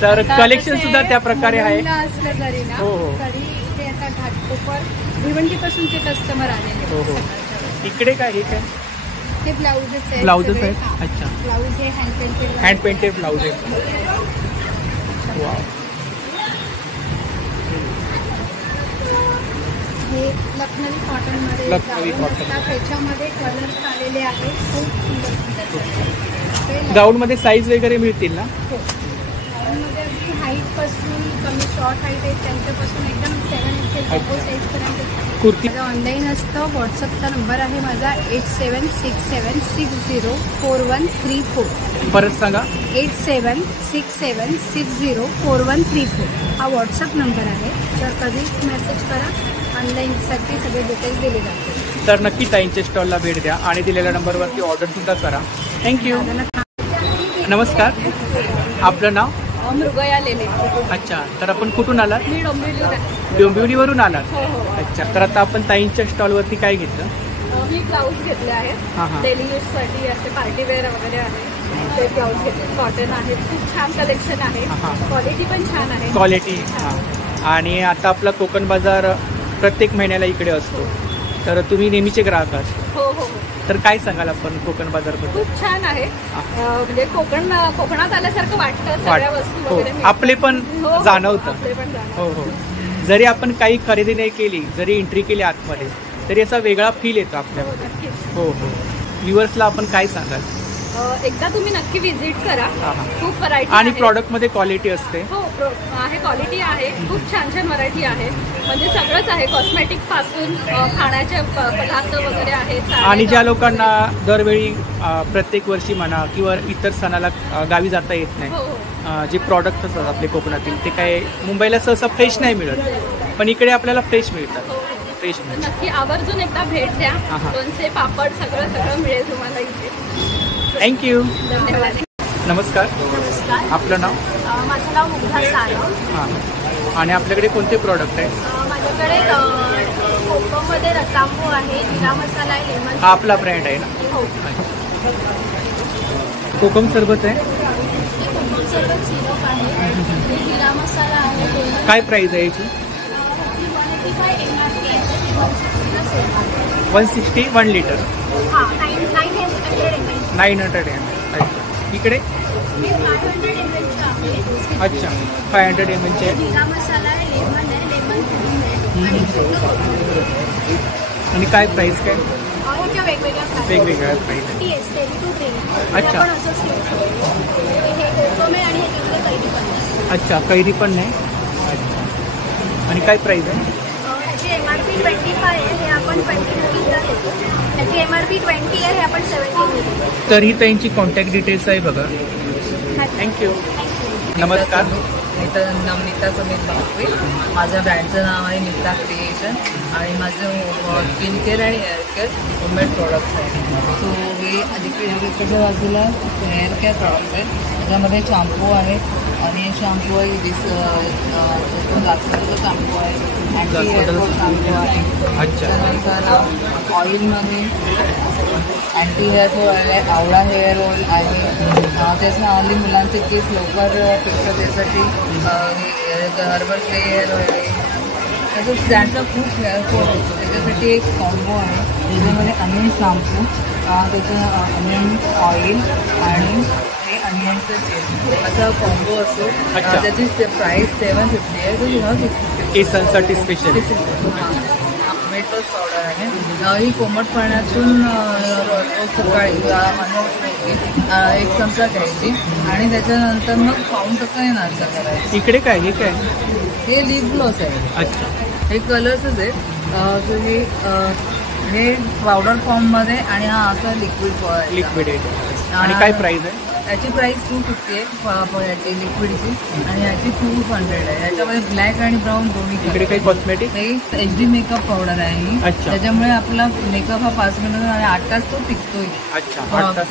तर कलेक्शन सुद्धा त्या प्रकारे आहे. असलं तरी ना, हो. तरी इथे आता घाटकोपर भिवंडीपासूनचे कस्टमर आलेले. हो. इकडे काय हे काय? हे ब्लाउजेस आहेत. ब्लाउजेस सगळे. आहेत. अच्छा. ब्लाउज हे hand painted. Hand painted blouse आहे. वाव. हे लखनवी कॉटनमध्ये लखनवी गाऊन कॉटन. असतात. त्याच्यामध्ये कलर्स आलेले आहेत. खूप सुंदर. गाऊनमध्ये साईज वगैरे मिळतील ना? गाऊनमध्ये अगदी हाईटपासून कमी शॉर्ट हाईट आहेत त्यांच्यापासून एकदम 7 साईजपर्यंत. कुर्ती माझं ऑनलाईन असतं. व्हॉट्सअपचा नंबर आहे माझा 8767604134. परत सांगा. 8767604134 हा व्हॉट्सअप नंबर आहे. तर कधीच मेसेज करा. ऑनलाईनसाठी सगळे डिटेल्स दिले जातात. तर नक्की ताईंच्या स्टॉलला भेट द्या आणि दिलेल्या नंबरवरती ऑर्डर सुद्धा करा. थँक्यू. नमस्कार, आपलं नाव? मृगया लेले. अच्छा, तर आपण कुठून आलात? मी डोंबिवलीवरून आलात? हो. अच्छा, तर आता आपण ताईंच्या स्टॉलवरती काय घेतलं? मी ब्लाऊज घेतले आहेत. हां हां. डेली यूजसाठी असे पार्टी वेअर वगैरे आहे ते ब्लाऊज घेतले. कॉटन आहे, खूप छान कलेक्शन आहे. हां. क्वालिटी पण छान आहे. क्वालिटी. हां. आणि आता आपला कोकण बाजार प्रत्येक महिन्याला इकडे असतो, तर तुम्ही नेहमीचे ग्राहक आहात. हो. तर काय सांगाल आपण कोकण बाजारबद्दल? खूप छान आहे. म्हणजे कोकणात आल्यासारखं वाटतं. सगळ्या वस्तू हो, वगैरे आपले पण हो, जाणवतं. आपले पण जाणवतं. हो. जरी आपण काही खरेदी नाही केली, जरी एंट्री केली आतमध्ये, तरी असा वेगळा फील येतो आपल्यामध्ये. नक्कीच. हो. व्ह्युअर्सला आपण काय सांगाल? एकदा तुम्ही नक्की व्हिजिट करा. हां. खूप व्हरायटी आणि आहे. प्रॉडक्टमध्ये क्वालिटी असते. हो, आहे, क्वालिटी आहे. खूप छान व्हरायटी आहे. म्हणजे सगळंच आहे, कॉस्मेटिक पासून खाण्याचे पदार्थ वगैरे आहेत. आणि ज्या लोकांना दरवेळी प्रत्येक वर्षी म्हणा किंवा इतर सणाला गावी जाता येत नाही, हो. जे प्रॉडक्ट असतात आपले कोकणातील, ते काय मुंबईला सहसा फ्रेश नाही मिळत, पण इकडे आपल्याला फ्रेश मिळतात. फ्रेश मिळतात. नक्की आवर्जून एकदा भेट द्या. हां. लोणचे, पापड सगळं मिळेल तुम्हाला इथे. थँक्यू. धन्यवाद. नमस्कार, नमस्कार. आपलं नाव? माझं नाव मुग्धा सानव. हां. आणि आपल्याकडे कोणते प्रॉडक्ट आहेत? माझ्याकडे कोकोमध्ये रतांबू आहे, जिरा मसाला आहे, लेमन. हा आपला ब्रँड आहे ना? हो. कोकम सरबत आहे. कोकम सरबत सिरप आहे, जिरा मसाला आहे, लेमन. काय प्राइस आहे याची? 185 MRP आहे, 160 सेल आहे. 160 1 लिटर. हां, 900 ml. 900 ml. अच्छा. इकडे? 500 ml आहे. अच्छा, 500 ml चे. जिरा मसाला आहे, लेमन आहे, लेमन क्रीम आहे आणि आणि काय प्राइस काय? ह्याच्या वेगवेगळ्या वेगवेगळ्या price. T S ready to drink. अच्छा. आपण असंच ठेवू शकतो. हे कोकम आहे आणि ह्याच्यामध्ये कैरी पण आहे. अच्छा, कैरी पण नाही. अच्छा. आणि काय प्राइस आहे? ह्याची MRP 25 आहे, हे आपण 20 रुपीजला देतो. ह्याची MRP 20 आहे, हे आपण 17 देतो. तर ही त्यांची कॉन्टॅक्ट डिटेल्स आहे बघा. थँक्यू. नमस्कार. नीता समीर बापवे. माझ्या ब्रँडचं नाव आहे नीता क्रिएशन आणि माझं स्किन केअर आणि हेअर केअर होममेड प्रॉडक्ट्स आहेत. सो हे इकडच्या बाजूला हेअर केअर प्रॉडक्ट्स आहेत. त्याच्यामध्ये शॅम्पू आहे आणि शॅम्पू आहे जास्वंदाचा शॅम्पू आहे, अँटी हेअरफॉल शॅम्पू आहे. त्यानंतर ऑइलमध्ये अँटी हेअरफॉल आहे, आवळा हेअर ऑइल आहे. त्याच्या हल्ली मुलांचे केस लवकर टिकतात त्यासाठी हर्बल हेअर ऑइल आहे. त्याचं त्यांचा खूप हेअरफॉल होतो त्याच्यासाठी एक कॉम्बो आहे. त्याच्यामध्ये अनियन शॅम्पू, त्याचं अनियन ऑइल आणि हे अनियनचं तेल असा कॉम्बो असतो. त्याची प्राईस 750 आहे. तो 650 केसांसाठी स्पेशल. वेट लॉस पावडर आहे. ही कोमट पाण्यातून रोज सकाळी एक चमचा घ्यायची आणि त्याच्यानंतर मग पाऊण टक्का नाश्ता करायचा. इकडे काय हे काय हे लिप ग्लॉस आहे. अच्छा, हे कलर्सच आहेत. तुम्ही हे पावडर फॉर्ममध्ये आणि हा असा लिक्विड लिक्विड आहे. आणि काय प्राइस आहे? याची प्राइस 250 आहे याची लिक्विडची आणि याची 200 आहे. याच्यामध्ये ब्लॅक आणि ब्राऊन दोन्ही. इकडे काही कॉस्मेटिक? हे HD मेकअप पावडर आहे ही. अच्छा. त्याच्यामुळे आपला मेकअप हा 5 मिनिट आणि 8 तास तो टिकतोय. अच्छा,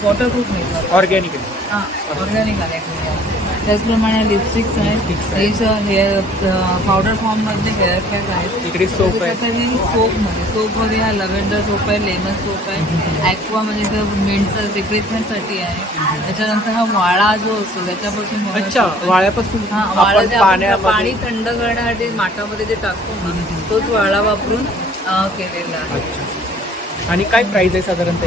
वॉटरप्रूफ मेकअप. ऑर्गॅनिक आहे. हां, ऑर्गॅनिक आहे. त्याचप्रमाणे लिपस्टिक्स आहेत. हेअर पावडर फॉर्ममध्ये हेअर पॅक आहेत. इकडे सोप आहे. सोपमध्ये हा लव्हेंडर सोप आहे, लेमन सोप आहे, ॲक्वामध्ये मिंटचं रिप्लेसमेंटसाठी आहे. त्याच्यानंतर हा वाळा जो असतो त्याच्यापासून. अच्छा, वाळ्यापासून. हा, वाळा पाणी थंड करण्यासाठी माठामध्ये जे टाकतो ना तोच वाळा वापरून केलेला आहे. आणि काय प्राइस आहे साधारणतः?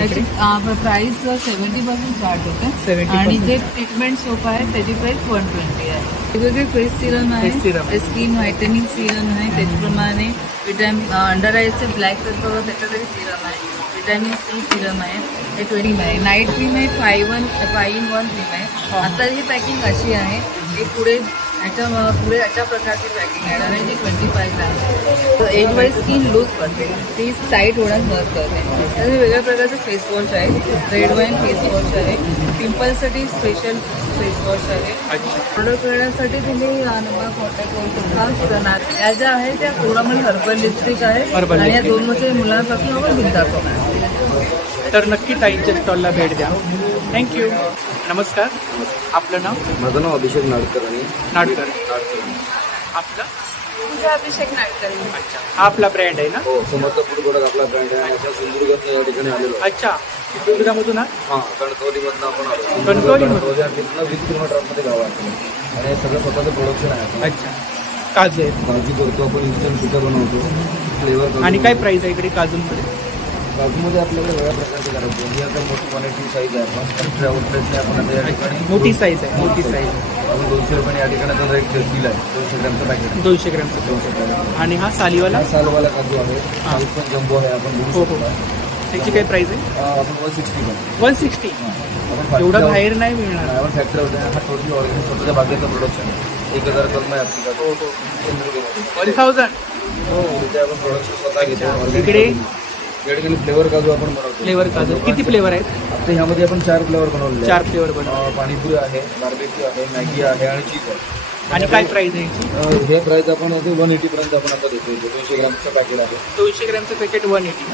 प्राइस 70 पासून स्टार्ट होते. 70. आणि जे ट्रीटमेंट सोप आहे त्याची प्राइस 120 आहे. वेगवेगळे फेस सिरम आहे, स्किन व्हायटनिंग सिरम आहे. त्याचप्रमाणे विटॅमिन अंडर आयचे ब्लॅक पेपर त्याच्यासाठी सिरम आहे. विटॅमिन C सिरम आहे. हे 20 आहे. नाईट क्रीम आहे 5 in 1 क्रीम आहे. आता ही पॅकिंग अशी आहे. हे पुढे अशा प्रकारची पॅकिंग येणार आहे जी 25 आहे. तर एज वाईज स्किन लूज पडते, ती टाईट होण्यास मदत करते. त्याचे वेगळ्या प्रकारचे फेस वॉश आहे. रेड वाईन फेस वॉश आहे. पिंपल्ससाठी स्पेशल फेस वॉश आहे. प्रोडक्ट करण्यासाठी तुम्ही हा नंबर कॉन्टॅक्ट करू शकता. या ज्या आहे त्या पूर्णपणे हर्बल लिपस्टिक आहे आणि या 2 मध्ये मुलांपासून आपण बिनधास्त. तर नक्की ताईंच्या स्टॉलला भेट द्या. थँक्यू. नमस्कार, आपलं नाव? माझं नाव अभिषेक नाडकर. आणि नाडकर. आपलं? अभिषेक नाडकर. अच्छा, हा आपला ब्रँड आहे ना? हो, समर्थ फूड प्रोडक्ट आपला ब्रँड आहे. आता सिंधुदुर्गात या ठिकाणी आलेलो. अच्छा, सिंधुदुर्गामधून? हां, कणकवलीमधनं आपण आलो. कणकवलीमधून? 20 किलोमीटरमध्ये गाव आहे आणि हे सगळं स्वतःचं प्रोडक्शन आहे. अच्छा, काजू आहे. काजू करतो आपण, इन्स्टंट पिठं बनवतो, फ्लेवर. आणि काय प्राइस आहे इकडे काजूमध्ये? काजूमध्ये आपल्याकडे वेगळ्या प्रकारचे करायचे. ही आता मोठी क्वालिटी साईज आहे. आपण फॅक्टरी आउटलेटने आपण आता या ठिकाणी मोठी साईज आहे. मोठी साईज आपण 200 रुपये या ठिकाणी आता रेट दिला आहे. 200 ग्रॅमचं पॅकेट. 200 ग्रॅमचं. 200 ग्रॅम. आणि हा सालीवाला? सालवाला काजू आहे. साईज पण जम्बो आहे. आपण हो हो. त्याची काय प्राइस आहे? आपण 160. 160. एवढं बाहेर नाही मिळणार. आपण फॅक्टरी आउटलेट हा टोटली ऑर्गॅनिक स्वतःच्या बागेचं प्रोडक्शन आहे. 1000 कलम आहे आपली. हो हो. 1000. हो, तिथे आपण प्रोडक्शन स्वतः घेतो. इकडे या ठिकाणी फ्लेवर काजू आपण बनवतो. फ्लेवर काजू किती फ्लेवर आहेत? आता ह्यामध्ये आपण 4 फ्लेवर बनवले. 4 फ्लेवर बनवले. पाणीपुरी आहे, बार्बेक्यू आहे, मॅगी आहे आणि चीज आहे. आणि काय प्राइस आहे याची? हे प्राइस आपण 180 पर्यंत आपण आता देतो. 200 ग्रॅमचं पॅकेट आहे. 200 ग्रॅमचं पॅकेट 180.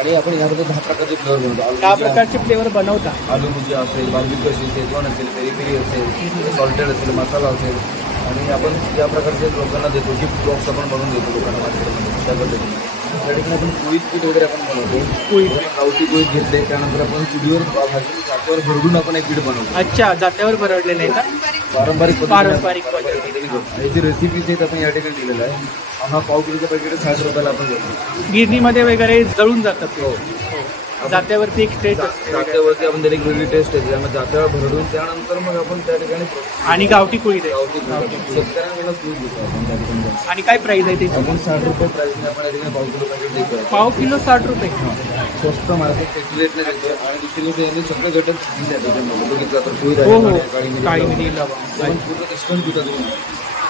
आणि आपण यामध्ये 10 प्रकारचे फ्लेवर बनवतो. 10 प्रकारचे फ्लेवर बनवता? आलू भुजिया असेल, बार्बेक्यू असेल, शेजवान असेल, पेरी पेरी असेल, सॉल्टेड असेल, मसाला असेल. आणि आपण ज्या प्रकारचे लोकांना देतो, गिफ्ट बॉक्स आपण बनवून देतो लोकांना मार्केटमध्ये. त्या पद्धतीने त्या ठिकाणी आपण पोळीत पीठ वगैरे आपण बनवतो. गावठी पोळीत घेतले, त्यानंतर आपण चुलीवर भाजी जात्यावर भरडून आपण एक पीठ बनवतो. अच्छा, जात्यावर भरडले नाही का? पारंपरिक पद्धती. याची रेसिपीज आहेत आपण या ठिकाणी दिलेलं आहे. हा पाव किलोचा पॅकेट 60 रुपयाला आपण देतो. गिरणीमध्ये वगैरे जळून जातात. हो, जात्यावरती एक टेस्ट असते. जात्यावरती आपण त्याला एक वेगळी टेस्ट येते. त्यामुळे जात्यावर भरडून त्यानंतर मग आपण त्या ठिकाणी आणि गावठी पोळी शेतकऱ्यांना दूध देतो आपण त्या ठिकाणी. आणि काय प्राइस आहे त्याची? आपण 60 रुपये प्राइसने आपण या ठिकाणी पाव किलो पॅकेट देतो. पाव किलो 60 रुपये. स्वस्त मार्केट रेटने देतो. आणि दुसरी गोष्ट यांनी सगळे घटक दिले त्याच्यामध्ये बघितलं तर पोळी हो हो, काळी मिरी पूर्ण इन्स्टंट पिठं देऊन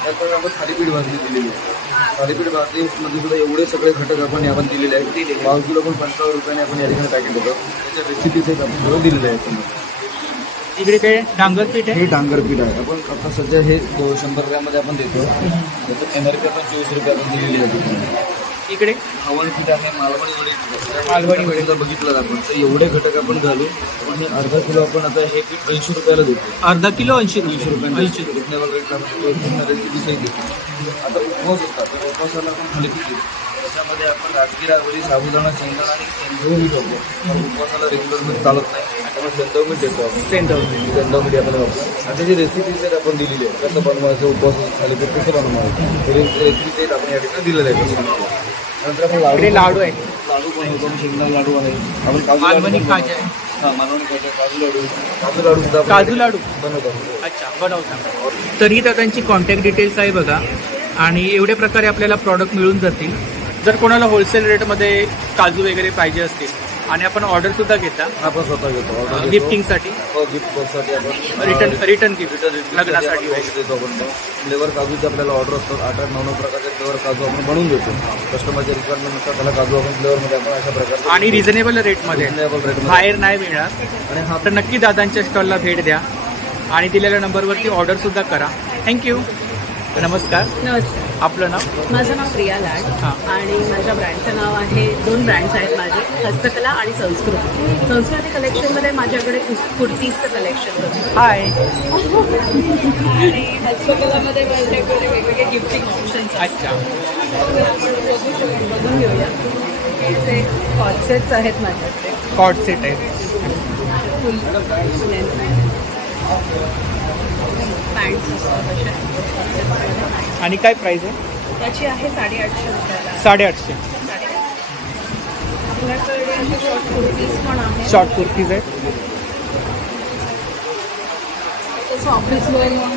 त्यानंतर आपण थालीपीठ भाजली दिलेली आहे. थालीपीठ भाजलीमध्ये सुद्धा एवढे सगळे घटक आपण यावर दिलेले आहेत. पाव किलो पण 55 रुपयाने आपण या ठिकाणी पॅकेट देतो. त्याच्या रेसिपीज आहेत आपण सगळं दिलेलं आहे. इकडे काय डांगर पीठ आहे? हे डांगर पीठ आहे. आपण आता सध्या हे 100 ग्रॅममध्ये आपण देतो. त्याचं MRP आपण 24 रुपये आपण दिलेली आहे. इकडे खवण पीठ आहे, मालवणी वडी जर बघितलं आपण तर एवढे घटक आपण घालून आपण अर्धा किलो आपण आता हे पीठ 80 रुपयाला देतो. अर्धा किलो 80 रुपये रिजनेबल रेटला रेसिपीसही देतो. आता उपवास असतात, उपवासाला आपण थालीपीठ देतो. त्याच्यामध्ये आपण राजगिरा, वरी, साबुदाणा, शेंगदाणा आणि सेंधव मीठ होतो. उपवासाला रेग्युलर मीठ चालत नाही, त्यामुळे सेंधव मीठ देतो आपण. सेंधव मीठ आपण वापरतो. आता जी रेसिपीज आहेत आपण दिलेली आहे, कसं बनवायचं, उपवास थालीपीठ कसं बनवायचं, रेसिपीज आहेत आपण या ठिकाणी दिलेलं आहे. नंतर आपण लाडू आहे, लाडू बनवतो. शेंगदाणा लाडू आहे, आपण मालवणी खाजा आहे. हां, मालवणी खाजा, काजू लाडू सुद्धा काजू लाडू बनवतो. अच्छा, बनवता. तर ही तर त्यांची कॉन्टॅक्ट डिटेल्स आहे बघा. आणि एवढ्या प्रकारे आपल्याला प्रॉडक्ट मिळून जातील. जर कोणाला होलसेल रेटमध्ये काजू वगैरे पाहिजे असतील आणि आपण ऑर्डर सुद्धा घेता, आपण स्वतः घेतो ऑर्डर गिफ्टिंगसाठी, गिफ्ट बॉक्ससाठी आपण रिटर्न गिफ्ट लग्नासाठी वगैरे देतो आपण. फ्लेवर काजूचे आपल्याला ऑर्डर असतात, 8-9 प्रकारचे फ्लेवर काजू आपण बनवून देतो. कस्टमरच्या रिक्वायरमेंटनुसार त्याला काजू आपण फ्लेवरमध्ये आपण अशा प्रकारचे आणि रिझनेबल रेटमध्ये, बाहेर नाही मिळणार. आणि हा तर नक्की दादांच्या स्टॉलला भेट द्या आणि दिलेल्या नंबरवरती ऑर्डर सुद्धा करा. थँक्यू. नमस्कार. नमस्कार. आपलं नाव? माझं नाव प्रिया लाड आणि माझ्या ब्रँडचं नाव आहे, 2 ब्रँड्स आहेत माझे, हस्तकला आणि संस्कृती. संस्कृती कलेक्शनमध्ये माझ्याकडे कुर्तीजचं कलेक्शन होतं. हाय. आणि हस्तकलामध्ये माझ्याकडे वेगवेगळे गिफ्टिंग ऑप्शन्स. अच्छा. बघून घेऊया. हे कॉट सेट्स आहेत माझ्याकडे. कॉट सेट आहेत. फुल पॅन्ट्स आणि काय प्राइस आहे त्याची? आहे 850 रुपयाला. 850. आपल्याकडे असे शॉर्ट कुर्तीज पण आहेत. शॉर्ट कुर्तीज आहेत.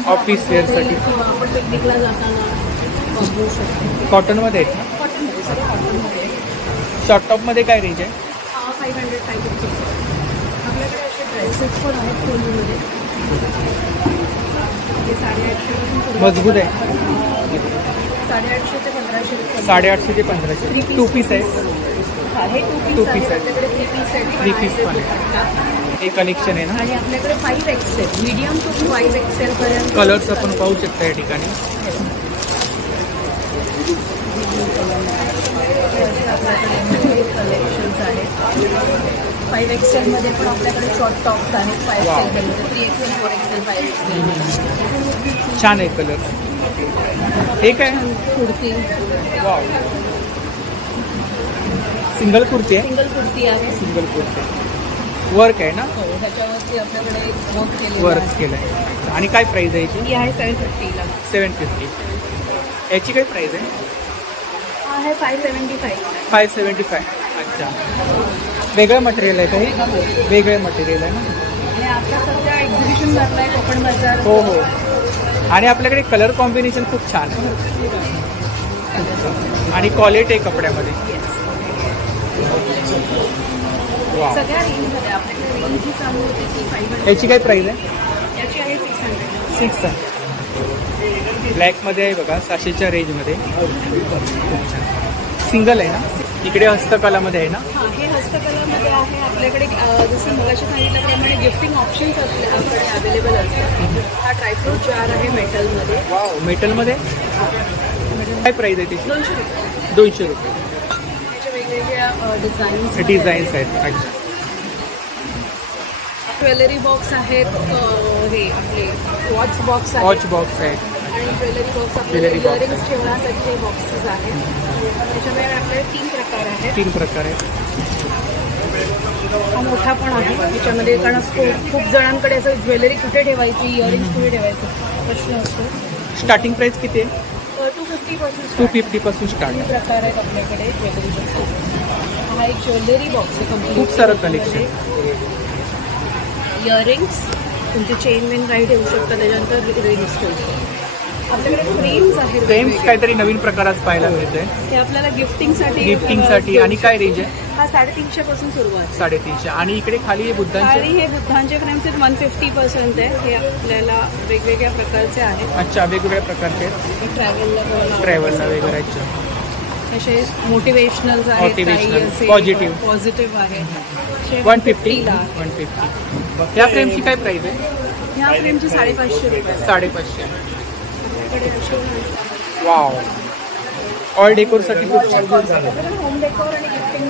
ऑफिस वेअरसाठी किंवा आपण पिकनिकला जाताना वापरू शकतो. कॉटनमध्ये आहेत ना? कॉटनमध्ये, सगळं कॉटनमध्ये. शॉर्ट टॉपमध्ये काय रेंज आहे? 500-550. आपल्याकडे असे ड्रेसेस पण आहेत फुलमध्ये. ते 850 मजबूत आहे. 850 ते 1500 रुपये. 850 ते 1500. 2 पीस आहे. हे 2 पीस आहे. आपल्याकडे 3 पीस आहेत. 3 पीस पण आहे. हे कलेक्शन आहे ना? आणि आपल्याकडे 5XL, मीडियम टू 5XL पर्यंत कलर्स आपण पाहू शकता या ठिकाणी. कलेक्शन्स आहेत. 5XL मध्ये पण आपल्याकडे शॉर्ट टॉप्स आहेत. 5XL, 3XL, 4XL, 5XL. छान आहे कलर. हे काय? कुर्ती. वाव. सिंगल कुर्ती आहे. सिंगल कुर्ती आहे. सिंगल कुर्ती. वर्क आहे ना? हो, त्याच्यावरती आपल्याकडे वर्क केलं आहे. आणि काय प्राइस आहे याची? ही आहे 750ला. 750. याची काय प्राइस आहे? आहे 575. 575. अच्छा. वेगळं मटेरियल आहे का हे? वेगळं मटेरियल आहे ना? आणि आता सध्या एक्झिबिशन भरलं आहे कोकण बाजार. हो हो. आणि आपल्याकडे कलर कॉम्बिनेशन खूप छान आहे आणि क्वालिटी आहे कपड्यामध्ये. वा. सगळ्या रेंजमध्ये आपल्याकडे रेंज जी चालू होते ती 500. याची काय प्राइस आहे? याची आहे 600. 600. ब्लॅकमध्ये आहे बघा, 600च्या रेंजमध्ये. खूप छान. सिंगल आहे ना? इकडे हस्तकलामध्ये आहे ना? हां, हे हस्तकलामध्ये आहे. आपल्याकडे जसं मगाशी सांगितल्याप्रमाणे गिफ्टिंग ऑप्शन्स आपल्याकडे अवेलेबल असतात. हा ड्रायफ्रूट जार आहे मेटलमध्ये. वाव. मेटलमध्ये काय प्राइस आहे त्याची? 200 रुपये. 200 रुपये. त्याच्या वेगवेगळ्या डिझाईन्स आहेत. अच्छा. ज्वेलरी बॉक्स आहेत. हे आपले वॉच बॉक्स आहेत. वॉच बॉक्स आहे आणि ज्वेलरी बॉक्स आपल्याला इयरिंग्स ठेवण्यासाठी हे बॉक्सेस आहेत. त्याच्यामुळे आपल्याकडे 3 प्रकार आहेत. 3 प्रकार आहेत. हा मोठा पण आहे त्याच्यामध्ये, कारण खूप जणांकडे असं ज्वेलरी कुठे ठेवायची, इयरिंग्स कुठे ठेवायचं प्रश्न असतो. स्टार्टिंग प्राइस किती आहे? 250 पासून स्टार्ट. 3 प्रकार आहेत आपल्याकडे ज्वेलरीचे. हा एक ज्वेलरी बॉक्स आहे कंप्लीट. खूप सारं कलेक्शन. इयरिंग्स, तुमचे चेन वेन काही ठेवू शकता, त्याच्यानंतर रिंग्स ठेवू शकता. आपल्याकडे फ्रेम्स आहेत. फ्रेम्स काहीतरी नवीन प्रकारात पाहायला मिळते. ते आपल्याला गिफ्टिंगसाठी. आणि काय रेंज आहे? हा 350 पासून सुरुवात. 350. आणि इकडे खाली बुद्धांचे. आणि हे बुद्धांचे फ्रेम्स 150% आहे. हे आपल्याला वेगवेगळ्या प्रकारचे आहेत. अच्छा, वेगवेगळ्या प्रकारचे. ट्रॅव्हलला वगैरे. असे मोटिवेशनल आहेत, पॉझिटिव्ह आहे. 150. या फ्रेमची काय प्राइस आहे? ह्या फ्रेमची 550 रुपये. 550. वाव. ऑल डेकोरसाठी खूप छान. होम डेकोर आणि गिफ्टिंग.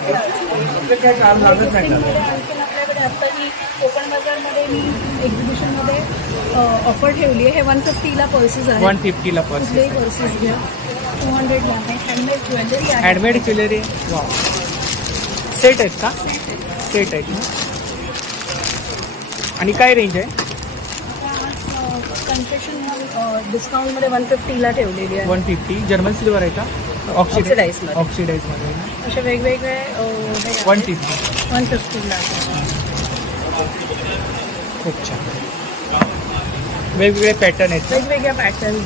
आपल्याकडे आता ही कोकण बाजारमध्ये मी एक्झिबिशनमध्ये ऑफर ठेवली आहे. हे 150ला पर्सेस आहे. 150ला पर्सेस. कुठलेही पर्सेस घ्या. 200ला आहे. हँडमेड ज्वेलरी आहे. Handmade jewellery. वाव. सेट आहेत का? सेट आहेत ना? आणि काय रेंज आहे? कन्सेशन डिस्काउंटमध्ये 150ला ठेवलेली आहे. 150. जर्मन सिल्वर आहे का? ऑक्सिडाईजमध्ये. असे वेगवेगळे 150ला. खूप छान. वेगवेगळे पॅटर्न आहेत. वेगवेगळ्या पॅटर्न्स.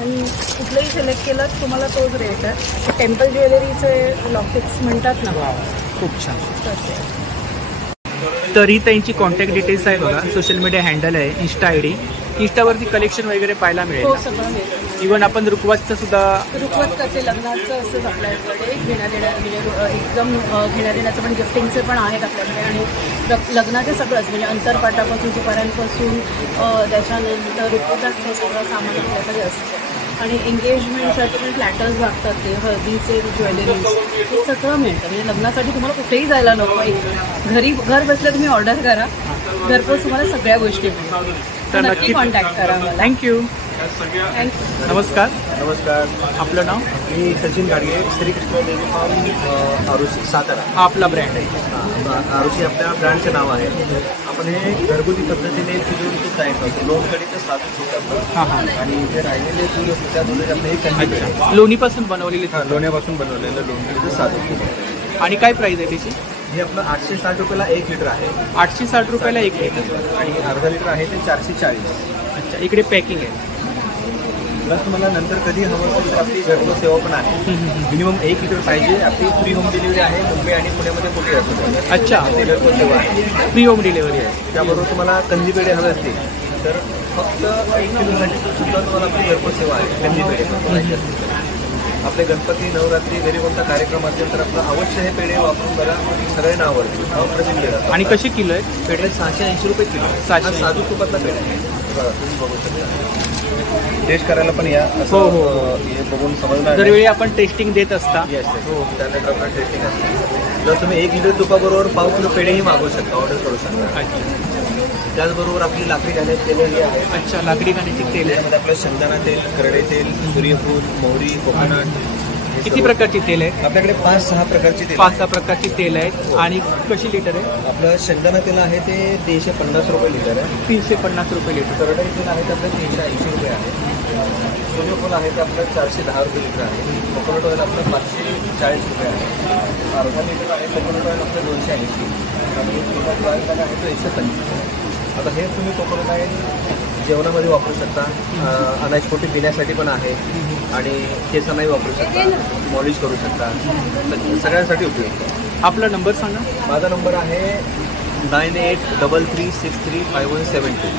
आणि कुठलंही सिलेक्ट केलं तर तुम्हाला तोच रेट आहे. टेम्पल ज्वेलरीचे लॉकेट्स म्हणतात ना, खूप छान. तसे. तर ही त्यांची कॉन्टॅक्ट डिटेल्स आहे बघा. सोशल मीडिया हँडल आहे, इन्स्टा ID. इंस्टावरती कलेक्शन वगैरे पाहायला हो, मिळेल. सगळं मिळतं. इव्हन आपण रुकवातचं सुद्धा रुखवत कसे लग्नाचं असंच आपल्याकडे घेण्या देण्या म्हणजे एकदम घेण्या देण्याचं पण गिफ्टिंगचे पण आहेत आपल्याकडे. आणि लग्नाचे सगळंच म्हणजे अंतरपाटापासून सुपाऱ्यांपासून त्याच्यानंतर रुखवताचं सगळं सामान आपल्याकडे असतं. आणि एंगेजमेंटसाठी पण प्लॅटर्स लागतात, ते हळदीचे ज्वेलरीज हे सगळं मिळतं. म्हणजे लग्नासाठी तुम्हाला कुठेही जायला नको, घर बसल्या तुम्ही ऑर्डर करा, घरपोच तुम्हाला सगळ्या गोष्टी मिळतील. तर नक्की कॉन्टॅक्ट करा मला. थँक्यू. थँक्यू. नमस्कार. नमस्कार. आपलं नाव? मी सचिन गाडगे, श्रीकृष्ण डेअरी फार्म आरुषी सातारा. हा आपला ब्रँड आहे. आरुषी आपल्या ब्रँडचं नाव आहे. आपण हे घरगुती पद्धतीने शिजवून तूप तयार करतो. लोणकढीचं साधं तूप करतो. हां हां. आणि जे राहिलेले दूध असते त्या दुधाचे आपलं हे कंदी लोणीपासून बनवलेली. लोण्यापासून बनवलेलं लोणकढीचं साधं तूप. आणि काय प्राईस आहे त्याची? हे आपलं 860 रुपयाला 1 लिटर आहे. 860 रुपयाला 1 लिटर. आणि अर्धा लिटर आहे ते 440. अच्छा, इकडे पॅकिंग आहे. प्लस तुम्हाला नंतर कधी हवं असेल तर आपली घरपोच सेवा पण आहे. मिनिमम 1 लिटर पाहिजे. आपली फ्री होम डिलिव्हरी आहे. मुंबई आणि पुण्यामध्ये कुठे असतो. अच्छा, घरपोच सेवा आहे. फ्री होम डिलिव्हरी आहे. त्याबरोबर तुम्हाला कंदी पेढे हवे असतील तर फक्त 1 किलोसाठी सुद्धा तुम्हाला आपली घरपोच सेवा आहे. कंदी पेढे आपले गणपती, नवरात्री, घरी कोणता कार्यक्रम असेल तर आपलं अवश्य हे पेढे वापरून बघा. सगळ्यांना आवडतील, अप्रतिम पेढा. आणि कसे किलो आहे पेढे? 680 रुपये किलो. 780. साधू तुपातला पेढा आहे. तुम्ही बघू शकता. टेस्ट करायला पण या. हो हो. हे बघून समजणार. दरवेळी आपण टेस्टिंग देत असता. हो, त्यानंतर आपण टेस्टिंग असते. जर तुम्ही 1 लिटर तुपाबरोबर 1/2 किलो पेढेही मागवू शकता, ऑर्डर करू शकता. त्याचबरोबर आपली लाकडी घाण्याची तेलही आहे. अच्छा, लाकडी घाण्याची तेल आहे. त्यामध्ये आपलं शेंगदाणा तेल, करडे तेल, सूर्यफूल, मोहरी, कोकोनट. किती प्रकारची तेल आहे आपल्याकडे? 5-6 प्रकारची तेल. 5-6 प्रकारची तेल आहेत. आणि कशी लिटर आहे? आपलं शेंगदाणा तेल आहे ते 350 रुपये लिटर आहे. 350 रुपये लिटर. करडे तेल आहे ते आपलं 380 रुपये आहे. सूर्यफूल आहे ते आपलं 410 रुपये लिटर आहे. कोकोनट ऑइल आपलं 540 रुपये आहे. अर्धा लिटर आहे कोकोनट ऑइल आपलं 280. आणि कोकोनट ऑइल आहे तो 125. आता हे तुम्ही कोकोनट ऑइल जेवणामध्ये वापरू शकता. अनाजपोटी पिण्यासाठी पण आहे. आणि केसांनाही वापरू शकता, मॉलिश करू शकता. सगळ्यांसाठी उपयोग. आपला नंबर सांगा. माझा नंबर आहे 9833635172.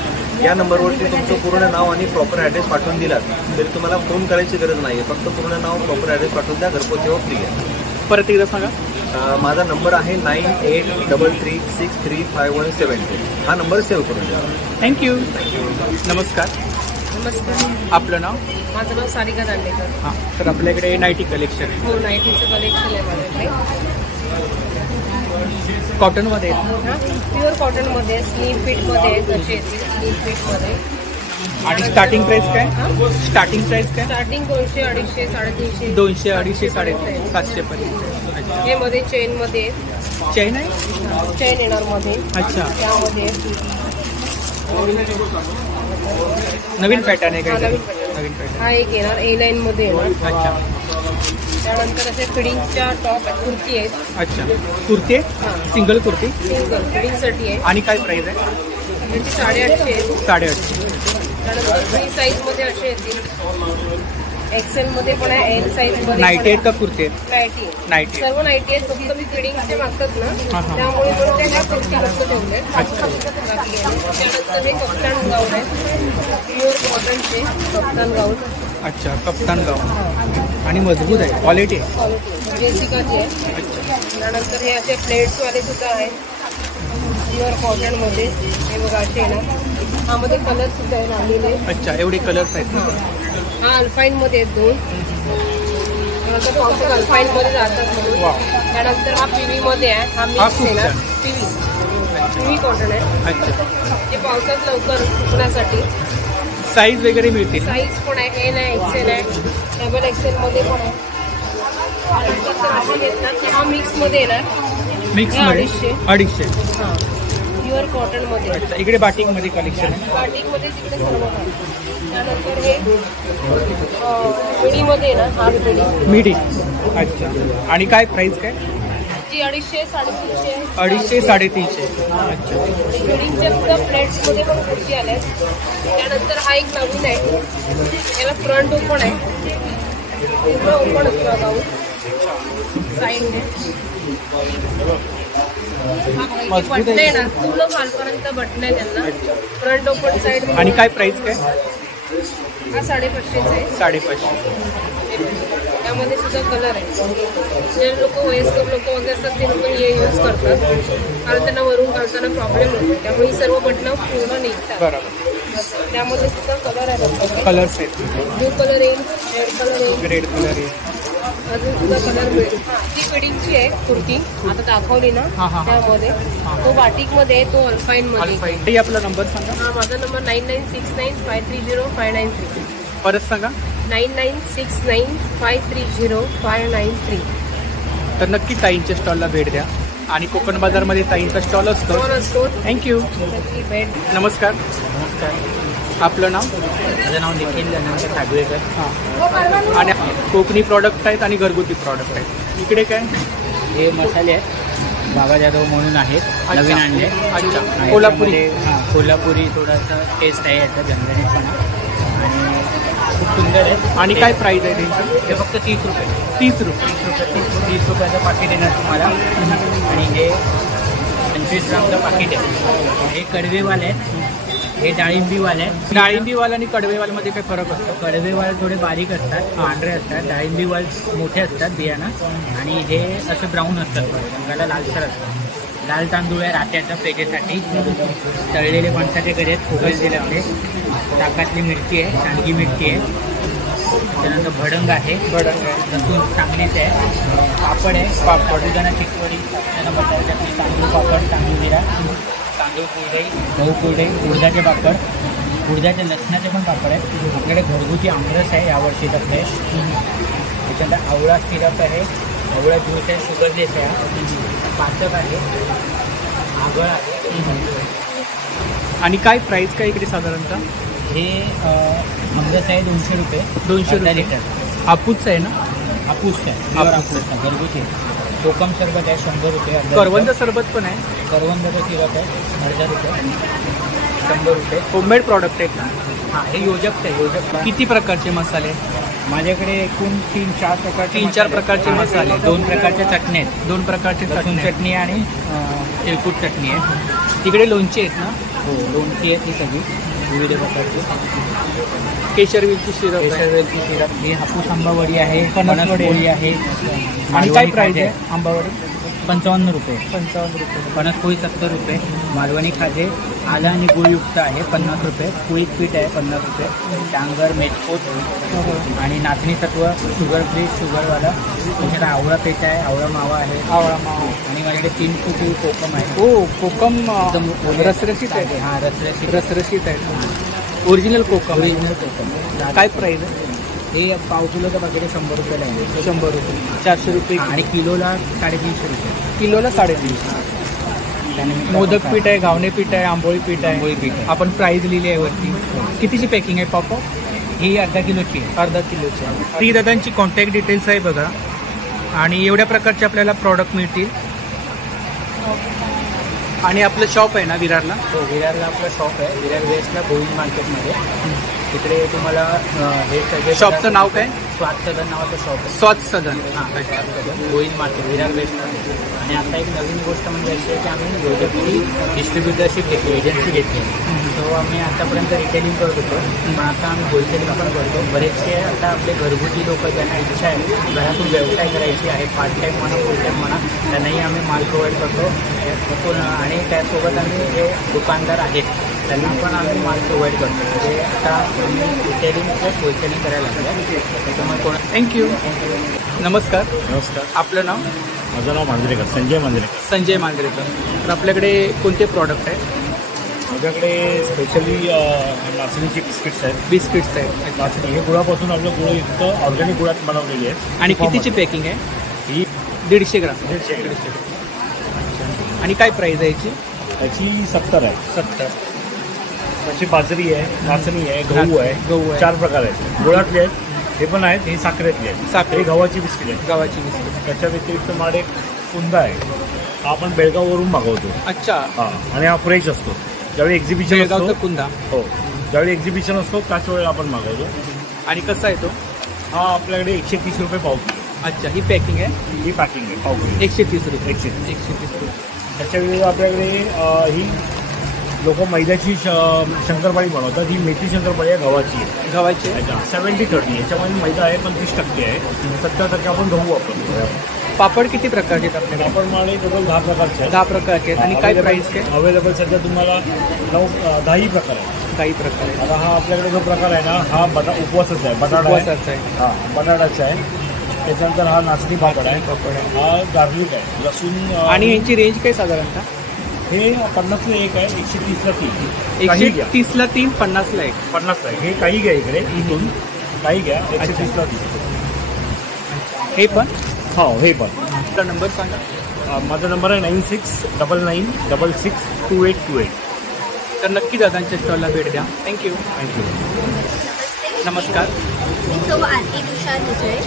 या नंबरवरती तुमचं पूर्ण नाव आणि प्रॉपर ॲड्रेस पाठवून दिलात तरी तुम्हाला फोन करायची गरज नाही आहे. फक्त पूर्ण नाव, प्रॉपर ॲड्रेस पाठवून द्या. घरपोच सेवा फ्री आहे. परत एकदा सांगा. माझा नंबर आहे 9833635172. हा नंबर सेव्ह करून द्या. थँक्यू. नमस्कार. नमस्कार. आपलं नाव? माझं नाव सारिका दांडेकर. हां, तर आपल्याकडे नाईटी कलेक्शन आहे. हो, नाईटीचं कलेक्शन आहे माझ्याकडे. कॉटनमध्ये प्युअर कॉटनमध्ये, स्लीव फिटमध्ये कसे येतील, स्लीव फिटमध्ये. आणि स्टार्टिंग प्राइस काय? स्टार्टिंग प्राइस काय? स्टार्टिंग 200, 250, 350. 200, 250, 750, 700 पर्यंत. हे मध्ये चेनमध्ये चेन आहे. चेन येणार मध्ये. अच्छा, त्यामध्ये नवीन पॅटर्न आहे काय? नवीन नवीन पॅटर्न. हा एक येणार A9 मध्ये येणार. अच्छा. त्यानंतर असे फिडिंगच्या टॉप कुर्ती आहेत. अच्छा, कुर्ती आहे. सिंगल कुर्ती सिंगल फिडिंगसाठी आहे. आणि काय प्राइस आहे? त्याची 850 आहे. 850. त्यानंतर फ्री साईजमध्ये असे येतील. एक्सेल मध्ये पण आहे, एल साईज मध्ये. नाईटी आहेत का कुर्ती आहेत? नाईटी. नाईटी सर्व नाईटी आहेत. फक्त मी फिडिंगचे मागतात ना, हां, हां. त्यामुळे पण त्या कुर्ती फक्त ठेवले. त्यानंतर हे कप्तान गाऊन आहे, प्युअर कॉटनचे कप्तान गाऊन. अच्छा, कप्तान गाऊन. आणि मजबूत आहे, क्वालिटी आहे. जेसिकाची आहे. त्यानंतर हे असे प्लेट्सवाले सुद्धा आहेत प्युअर कॉटनमध्ये. हे बघा असे आहे ना, ह्यामध्ये कलर सुद्धा आहे आलेले. अच्छा, एवढे कलर्स आहेत ना. हा अल्पाईनमध्ये आहेत 2. त्यानंतर पावसात अल्पाईनमध्ये जातात म्हणून. त्यानंतर हा PV मध्ये आहे. हा मिक्स आहे ना, PV कॉटन आहे. अच्छा, हे पावसात लवकर सुकण्यासाठी. साईज वगैरे मिळतील. साईज पण आहे, एल आहे, एक्सेल आहे, डबल एक्सेल मध्ये पण आहे. त्यानंतर असे घेतला की हा मिक्स मध्ये येणार. मिक्स हे मध्ये 250. हां, प्युअर कॉटन मध्ये. अच्छा, इकडे बाटिक मध्ये कलेक्शन आहे. बाटिक मध्ये तिकडे सर्व आहे. त्यानंतर हे मिडीमध्ये ना, हा मिडी. मिडी. अच्छा, आणि काय प्राइस काय? जी 250, 350 आहे. 250, 350. अच्छा. फिडिंगच्या सुद्धा प्लेट्समध्ये पण कुर्ती आल्या. त्यानंतर हा एक नवीन आहे, याला फ्रंट ओपन आहे, पूर्ण ओपन असतो गाऊन. साईडने बटणे ना पूर्ण खालपर्यंत बटणे त्यांना. Front open side. आणि काय प्राइस काय? हा 550 आहे. 550. त्यामध्ये सुद्धा कलर आहे. जे लोक वयस्कर लोक वगैरे असतात ते लोक हे यूज करतात कारण त्यांना वरून घालताना प्रॉब्लेम होतो. त्यामुळे ही सर्व बटणं पूर्ण निघतात. बरोबर. त्यामध्ये सुद्धा कलर आहे. कलर्स आहेत. ब्लू कलर येईल, रेड कलर येईल, रेड कलर येईल, अजून सुद्धा कलर मिळेल. ती फिडिंगची आहे कुर्ती आता दाखवली ना त्यामध्ये. तो बाटिकमध्ये, तो अल्फाईनमध्ये. आपला नंबर सांगा. हा माझा नंबर 9969530593. परत सांगा. 9969530593. तर नक्की ताईंच्या स्टॉलला भेट द्या आणि कोकण बाजारमध्ये ताईंचा स्टॉल असतो. थँक्यू. नमस्कार. नमस्कार. आपलं नाव? माझं नाव निखिल अनंत खागवेकर. हां. आणि कोकणी प्रॉडक्ट आहेत आणि घरगुती प्रॉडक्ट आहेत. इकडे काय? हे मसाले आहेत, बाबा जाधव म्हणून आहेत, नवीन आणले. अच्छा. कोल्हापुरी. हां, कोल्हापुरी थोडासा टेस्ट आहे याचा, झणझणीतपणा आणि खूप सुंदर आहे. आणि काय प्राईस आहे त्यांची? हे फक्त 30 रुपये. 30 रुपये. 30 रुपयाचं पाकिट येणार तुम्हाला. आणि हे 25 ग्रामचं पाकिट आहे. हे कडवेवाले आहेत, हे डाळिंबीवाले आहेत. डाळिंबीवाला आणि कडवेवालमध्ये काय फरक असतो? कडवेवाल थोडे बारीक असतात, पांढरे असतात. डाळिंबीवाल मोठे असतात बियाणं आणि हे असे ब्राऊन असतात, रंगाला लालसर असतात. लाल तांदूळ आहे रात्याच्या पेजेसाठी. तळलेले फणसाचे गरे आहेत, खोबरेल आपले. ताकातली मिरची आहे, सांडगी मिरची आहे. त्यानंतर भडंग आहे, लसूण चांगलीच आहे. पापड आहे, साबुदाणा चिकवडी, त्यानंतर बटाट्याची तांदूळ पापड, तांदूळ जिरा, तांदूळ कुरडई, गहू कुरडई, उडदाचे पापड, उडदाचे लसणाचे पण पापड आहेत. आपल्याकडे घरगुती आमरस आहे यावर्षीचा फ्रेश. त्याच्यानंतर आवळा सिरप आहे, आवळा ज्यूस आहे, शुगरलेस आहे, पाचक आहे, आगळ आहे. आणि काय प्राईस काय इकडे साधारणतः? हे आमरस आहे 200 रुपये. 200 लिटर. हापूसचं आहे ना? हापूस आहे, हापूस घरगुती. कोकम सरबत आहे 100 रुपये. करवंद सरबत पण आहे. करवंदाचं सिरप आहे 1000 रुपये. 100 रुपये. होममेड प्रॉडक्ट आहेत ना? हां, हे योजकचं आहे. योजक. किती प्रकारचे मसाले? माझ्याकडे एकूण 3-4 प्रकारचे मसाले. 2 प्रकारच्या चटण्या आहेत. 2 प्रकारचे लसूण चटणी आणि तिळकुट चटणी आहे. तिकडे लोणची आहेत ना? हो, लोणची आहे ती सगळी विविध प्रकारची. केशरवेलची सिरप. केशरवेलची सिरप. ही हापूस आंबावडी आहे, फणसवडी आहे. आणि काय प्राईस आहे आंबावडी? 55 रुपये. 55 रुपये. फणसपोळी 70 रुपये. मालवणी खाजे आलं आणि गुळयुक्त आहे 50 रुपये. कुळीत पीठ आहे 50 रुपये. डांगर, मेथकोट आणि नाचणी सत्व, शुगर फ्री, शुगरवाला. त्याच्यात आवळा पेठ आहे, आवळा मावा आहे, आवळा मावा. आणि माझ्याकडे 3 फुटी कोकम आहे. हो, कोकम एकदम रसरशीत आहे. हां, रसरशीत आहे. ओरिजिनल कोकम. ओरिजिनल कोकम. काय प्राईस आहे? हे पाव किलोचं पाकिट 100 रुपयाला आहे. 100 रुपये. 400 रुपये. आणि किलोला 350 रुपये. किलोला 350. मोदक पीठ आहे, घावणे पीठ आहे, आंबोळी पीठ आहे. आंबोळी पीठ आहे. आपण प्राईस लिहिली आहे वरती. कितीची पॅकिंग आहे पापा? ही अर्धा किलोची आहे. अर्धा किलोची. ती दादांची कॉन्टॅक्ट डिटेल्स आहे बघा. आणि एवढ्या प्रकारचे आपल्याला प्रॉडक्ट मिळतील. आणि आपलं शॉप आहे ना विरारला? हो, विरारला आपलं शॉप आहे. विरार वेस्टला गोविंद मार्केटमध्ये. तिकडे तुम्हाला हे सगळे. शॉपचं नाव काय? स्वाद सदन नावाचं शॉप आहे. स्वाद सदन. हां, गोविंद मार्केट विरार वेस्टला. आणि आता एक नवीन गोष्ट म्हणजे अशी आहे की आम्ही योजकची डिस्ट्रीब्युटरशिप घेतली, एजन्सी घेतली. सो आम्ही आतापर्यंत रिटेलिंग करत होतो, पण आता आम्ही होलसेलिंग पण करतो. बरेचसे आता आपले घरगुती लोक ज्यांना इच्छा आहे घरातून व्यवसाय करायची आहे, पार्ट टाईम म्हणा, फुल टाईम म्हणा, त्यांनाही आम्ही माल प्रोव्हाइड करतो. आणि त्यासोबत आम्ही जे दुकानदार आहेत त्यांना पण आम्ही माल प्रोव्हाइड करतो. म्हणजे आता आम्ही रिटेलिंग प्लस होलसेलिंग करायला लागलो. त्याच्यामुळे कोण. थँक्यू. नमस्कार. नमस्कार. आपलं नाव? माझं नाव मांजरेकर, संजय मांजरेकर. संजय मांजरेकर. तर आपल्याकडे कोणते प्रॉडक्ट आहेत? माझ्याकडे स्पेशली नाचणीची बिस्किट्स आहेत. बिस्किट्स आहेत. नाचणी हे गुळापासून आपलं गुळयुक्त ऑर्गॅनिक गुळात बनवलेली आहे. आणि कितीची पॅकिंग आहे? ही 150 ग्राम. 150 ग्राम. आणि काय प्राईस आहे याची? याची 70 आहे. 70. त्याची बाजरी आहे, नाचणी आहे, गहू आहे. 4 प्रकार आहेत. गुळातले आहेत, हे पण आहेत. हे साखरेतले आहेत. साखरे. गव्हाची बिस्किट आहे. गव्हाची बिस्किट. त्याच्या व्यतिरिक्त माझे कुंदा आहे. हा आपण बेळगाववरून मागवतो. अच्छा. हां. आणि हा फ्रेश असतो. ज्यावेळी एक्झिबिशन असतो. कुंदा. हो, ज्यावेळी एक्झिबिशन असतो त्याच वेळेला आपण मागवतो. आणि कसा आहे तो? हा आपल्याकडे 130 रुपये पाव किलो. अच्छा, ही पॅकिंग आहे? ही पॅकिंग आहे पाव किलो 130 रुपये. 130 रुपये. त्याच्यावेळी आपल्याकडे ही लोक मैद्याची शंकरपाळी बनवतात. ही मेथी शंकरपाळी आहे, गव्हाची आहे. गव्हाची 70-30 याच्यामध्ये मैदा आहे 25% आहे. 70% आपण गहू वापरतो. पापड किती प्रकारचे आहेत आपल्याकडे? पापड माळे टोटल 10 प्रकारचे आहेत. 10 प्रकारचे आहेत. आणि काय प्राईस काय? अवेलेबल सध्या तुम्हाला 10 प्रकार आहे. 10 प्रकार आहे. आता हा आपल्याकडे जो प्रकार आहे ना, हा उपवासाचा आहे. बटाटा उपवासाचा आहे. हा बटाटाचा आहे. त्याच्यानंतर हा नाचणी पापड आहे. हा गार्लिक आहे, लसूण. आणि यांची रेंज काय साधारणतः? हे 50ला एक आहे, 130ला 3. 130ला 3, 50ला 1. 50ला 1. हे काही घ्या इकडे इथून काही घ्या. 130ला 3. हे पण? हो, हे पण. आपला नंबर सांगा. माझा नंबर आहे 9699662828. तर नक्की दादांच्या स्टॉलला भेट द्या. थँक्यू. नमस्कार. मी सौ आरती तुषार मुसळे.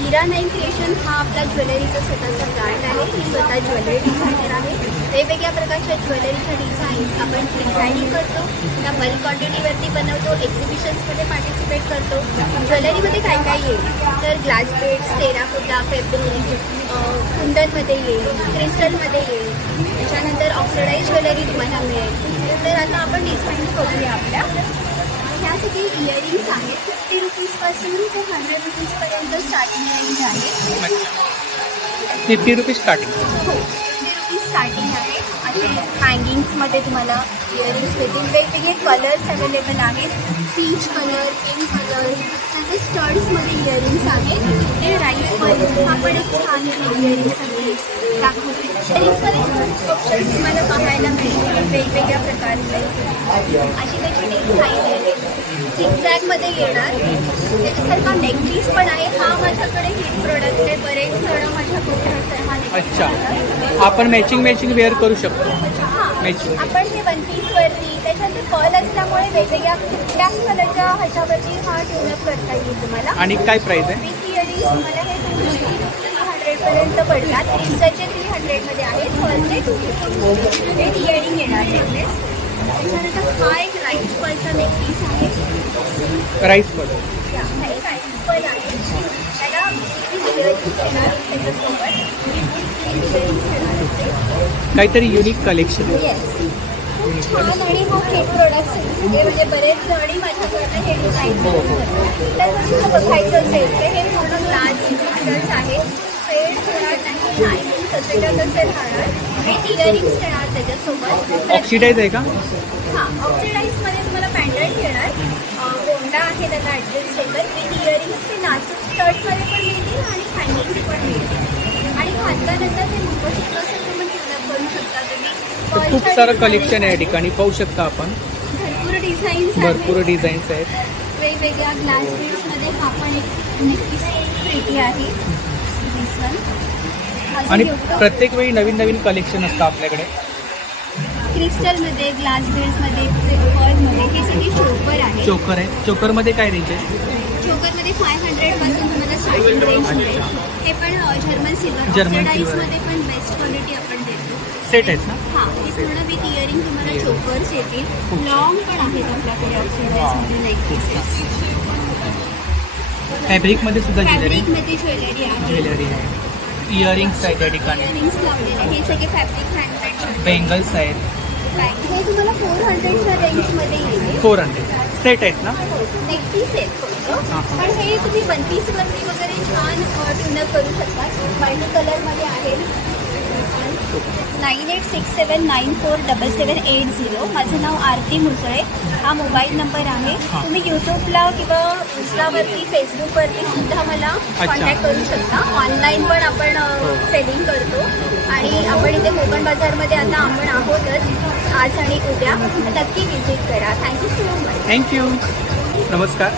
इरा 9 क्रिएशन हा आपला ज्वेलरीचा स्वतःचा ब्रँड आहे. ही स्वतः ज्वेलरी डिझायनर आहे. वेगवेगळ्या प्रकारच्या ज्वेलरीच्या डिझाईन्स आपण डिझायनिंग करतो, त्या बल्क क्वांटिटीवरती बनवतो, एक्झिबिशन्समध्ये पार्टिसिपेट करतो. ज्वेलरीमध्ये काय काय येईल तर ग्लास बेड्स, टेराकोटा, फेब्रिक, कुंदनमध्ये येईल, क्रिस्टलमध्ये येईल. त्याच्यानंतर ऑक्सिडाईज ज्वेलरी तुम्हाला मिळेल. तर आता आपण डिझाईन करूया आपल्या. ह्या सगळी इयरिंग्स आहेत. 50 रुपीजपासून ते 100 रुपीजपर्यंत स्टार्टिंग रेंज आहे. 50 रुपीज स्टार्टिंग? हो, 50 रुपीज स्टार्टिंग आहे. असे हँगिंग्समध्ये तुम्हाला इयरिंग्स भेटतील. वेगवेगळे कलर्स अवेलेबल आहेत. Peach colour, pink colour. त्याचे स्टड्समध्ये इयरिंग्स आहेत. ते राईस पण हा पण एक छान इयरिंग्ससाठी दाखवते. इयरिंग्समध्ये ऑप्शन्स तुम्हाला पाहायला मिळतील वेगवेगळ्या प्रकारचे. अशी त्याची डिझाईन आहे. झिगझॅगमध्ये येणार. त्याच्यासारखा नेकपीस पण आहे. हा माझ्याकडे हिट प्रोडक्ट आहे. बरेच जण माझ्याकडे हा नेकपीस. अच्छा, आपण मॅचिंग वेअर करू शकतो. मॅचिंग आपण हे 1 पीसवरती त्याच्यानंतर पर्ल असल्यामुळे वेगवेगळ्या कुठल्याच कलरच्या ह्याच्यावरती हा ट्यूनअप करता येईल तुम्हाला. आणि काय प्राइस आहे? विथ इयरिंग्स तुम्हाला हे 250 पर्यंत पडतात. क्रिस्टलचे 300मध्ये आहेत. पर्लचे 250. हे इयरिंग येणार नेकलेस. त्याच्यानंतर हा एक राईस पर्लचा नेकपीस आहे. Rice pearl? हा एक राईस पर्ल आहे. त्याला इयरिंग्स येणार त्याच्यासोबत. काहीतरी युनिक कलेक्शन. खूप छान. आणि हा हेड प्रोडक्ट्स हे म्हणजे बरेच जणी माझ्याकडनं हे डिझाईन तर तुम्हाला बघायचं असेल तर हे पूर्ण ग्लास पिक्चर्स आहेत. फेड होणार नाही, तसेच्या तसे राहणार. हे इयरिंग्स येणार त्याच्यासोबत. ऑक्सिडाईज आहे का? हां, ऑक्सिडाईजमध्ये तुम्हाला पॅन्डंट येणार. गोंडा आहे त्याला ॲडजस्टेबल. विथ इयरिंग्स ते नाजूक स्टड्समध्ये पण मिळतील आणि हँगिंग्स पण मिळतील. आणि घातल्यानंतर ते मुंबईत असेल तर मग ट्यूनअप करू शकता तुम्ही. खूप सारं कलेक्शन आहे या ठिकाणी, पाहू शकता आपण. भरपूर डिझाईन्स आहेत. वेगवेगळ्या ग्लास बीड्समध्ये हा पण एक नक्कीच प्रिटी आहे. आणि प्रत्येक वेळी नवीन नवीन कलेक्शन असतं आपल्याकडे. क्रिस्टलमध्ये, ग्लास बीड्समध्ये, पर्लमध्ये हे सगळे चोकर आहे. चोकर आहे. चोकरमध्ये काय रेंज आहे? चोकरमध्ये 500 पासून तुम्हाला स्टार्टिंग रेंज मिळेल. हे पण जर्मन सिल्वर ऑक्सिडाईजमध्ये पण बेस्ट क्वालिटी आपण देतो. सेट आहेत ना? हां, हे पूर्ण विथ इयरिंग तुम्हाला चोकर्स येतील. लॉंग पण आहेत आपल्याकडे ऑक्सिडाईजमध्ये नेकपीसेस. फॅब्रिकमध्ये सुद्धा फॅब्रिकमध्ये ज्वेलरी आहे. इयरिंग्स आहेत या ठिकाणी. इयरिंग्स लावलेले हे सगळे फॅब्रिक हँडमेड. बेंगल्स आहेत. हे तुम्हाला 400च्या रेंजमध्ये येईल. 400 सेट आहेत ना? नेकपीस आहेत फक्त. पण हे तुम्ही 1 पीसवरती वगैरे छान ट्यूनअप करू शकता. मल्टी कलरमध्ये आहे. 9867947780. माझं नाव आरती मुसळे. हा मोबाईल नंबर आहे. तुम्ही यूट्यूबला किंवा इन्स्टावरती, फेसबुकवरती सुद्धा मला कॉन्टॅक्ट करू शकता. ऑनलाईन पण आपण सेलिंग करतो. आणि आपण इथे कोकण बाजारमध्ये आता आपण आहोतच आज आणि उद्या. नक्की व्हिजिट करा. Thank you so much. थँक्यू. नमस्कार.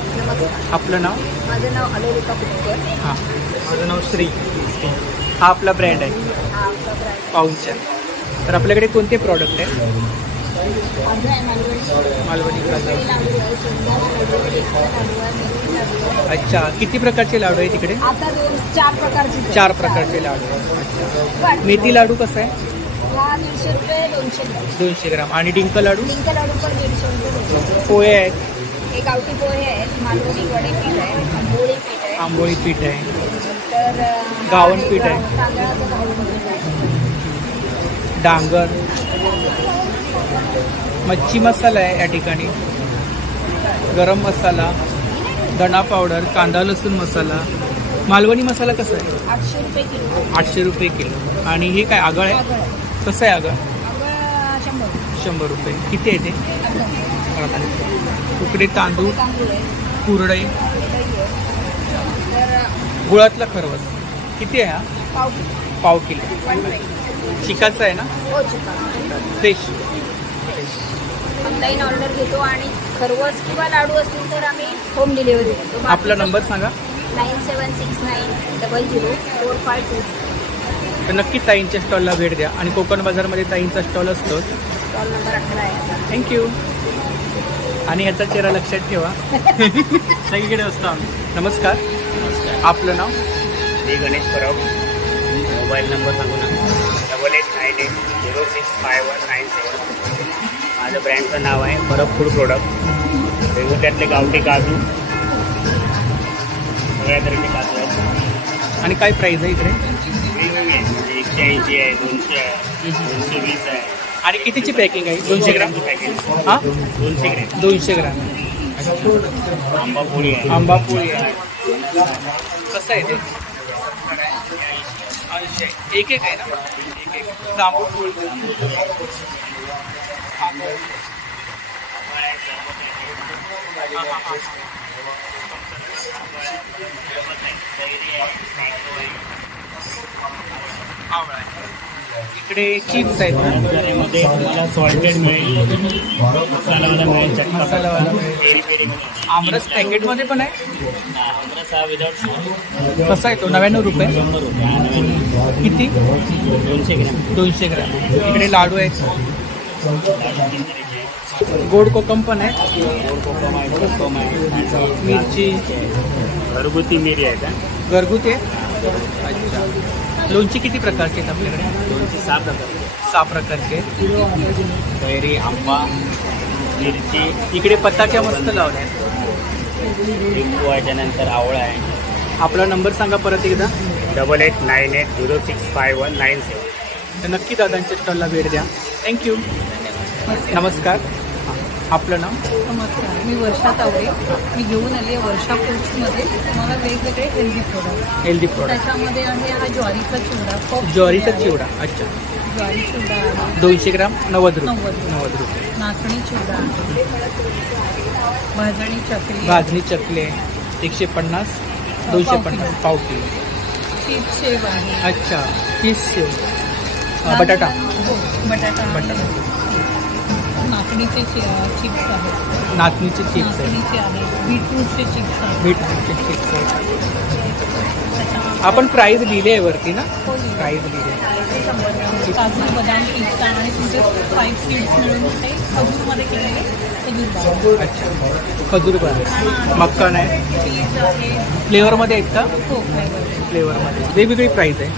आपलं नाव? माझं नाव अलोरिका पुष्कर. हां, माझं नाव श्री. हा आपला ब्रँड आहे पाऊंचा. तर आपल्याकडे कोणते प्रॉडक्ट आहे? मालवणी कलर. अच्छा, किती प्रकारचे लाडू आहे तिकडे? आता 4 प्रकारचे. 4 प्रकारचे लाडू. अच्छा. मेथी लाडू कसा आहे? 150 रुपये 200 ग्राम. 200 ग्राम. आणि डिंक लाडू? डिंक लाडू पण 150 रुपये. पोहे आहेत. हे गावठी पोहे आहेत, मालवणी वडेपीठ आहे, आंबोळी पीठ आहे, आंबोळी पीठ आहे, तर गावण पीठ आहे, तांदळाचं गावण पीठ आहे, डांगर, मच्छी मसाला आहे या ठिकाणी, गरम मसाला, धना पावडर, कांदा लसूण मसाला, मालवणी मसाला कसा आहे? 800 रुपये किलो. 800 रुपये किलो. आणि हे काय आगळ आहे? कसं आहे आगळ? आगळ 100. 100 रुपये. किती आहे ते? उकडे तांदूळ, कुरडई, गुळातला खरवस. किती आहे हा? पाव किलो. चिकाचा आहे ना? हो, चिका. फ्रेश. ऑनलाईन ऑर्डर घेतो आणि खरवस किंवा लाडू असतील तर आम्ही होम डिलिव्हरी देतो. आपला नंबर सांगा. 9769004522. तर नक्की ताईंच्या स्टॉलला भेट द्या आणि कोकण बाजारमध्ये ताईंचा स्टॉल असतो. स्टॉल नंबर 11 आहे. थँक्यू. आणि ह्याचा चेहरा लक्षात ठेवा. सगळीकडे असतो आम्ही. नमस्कार. आपलं नाव? मी गणेश परब. मोबाईल नंबर सांगू ना? 8898065197. माझं ब्रँडचं नाव आहे परब फूड प्रोडक्ट. वेगवेगळ्यातले गावठी काजू, सगळ्या तऱ्हेचे काजू आहेत. आणि काय प्राईस आहे इकडे? वेगवेगळे आहे, म्हणजे 180 आहे, 200 आहे, 220 आहे. आणि कितीची पॅकिंग आहे? 200 ग्राम पॅकेट. हां, 200 ग्रॅम. 200 ग्राम. आंबा पोळी आहे. आंबा पोळी आहे. कसं आहे ते? 80. एक आहे ना? एक. जांभूळ पोळी. इकडे चिप्स आहेत ना? त्यामध्ये तुम्हाला सॉल्टेड मिळेल, मसालावाला मिळेल, चटणी मसालावाला मिळेल. पेरी पेरी मिळेल. आमरस पॅकेटमध्ये पण आहे. आमरस हा विदाउट शुगर. कसा आहे तो? 99 रुपये. 100 रुपये. किती? 200 ग्रॅम. 200 ग्रॅम. इकडे लाडू आहेत. गोड कोकम पण आहे. गोड कोकम आहे, कोकम आहे, मिरची, घरगुती मिरी आहे का? घरगुती आहे. अच्छा. लोणची किती प्रकारचे आहेत आपल्याकडे? लोणची 6 प्रकारचे. 6 प्रकारचे. कैरी, आंबा, मिरची, इकडे पताक्या मस्त लावल्या आहेत. लिंबू आहे, त्यानंतर आवळा आहे. आपला नंबर सांगा परत एकदा. 8898065197. तर नक्की दादांच्या स्टॉलला भेट द्या. थँक्यू. नमस्कार. आपलं नाव? नमस्कार, मी वर्षा तावडे. मी घेऊन आली आहे वर्षा फूड्समध्ये तुम्हाला वेगवेगळे हेल्दी प्रोडक्ट. Healthy product. त्याच्यामध्ये आहे हा ज्वारीचा चिवडा. ज्वारीचा चिवडा. अच्छा. ज्वारी चिवडा आहे 200 ग्राम 90 रुपये. 90 रुपये. नाचणी चिवडा आहे, भाजणी चकली, भाजणी चकली 150, 250 पाव किलो. चीज शेव आहे. अच्छा. चीज शेव. बटाटा. हो, बटाटा. नाचणीचे चिप्स आहेत. नाचणीचे चिप्स आहेत. नाचणीचे आहेत. बीटरूटचे चिप्स आहेत. बीटरूटचे चिप्स आहेत. आपण प्राईस लिहिले आहे वरती ना? प्राईस लिहिले. काजू बदाम पिस्ता आणि तुमचे 5 सीड्स मिळून ते खजूरमध्ये केलेले खजूर. अच्छा. खजूर बदाम. मक्कन आहे. चीज आहे. फ्लेवरमध्ये आहेत का? हो, फ्लेवरमध्ये. वेगवेगळी प्राईस आहे.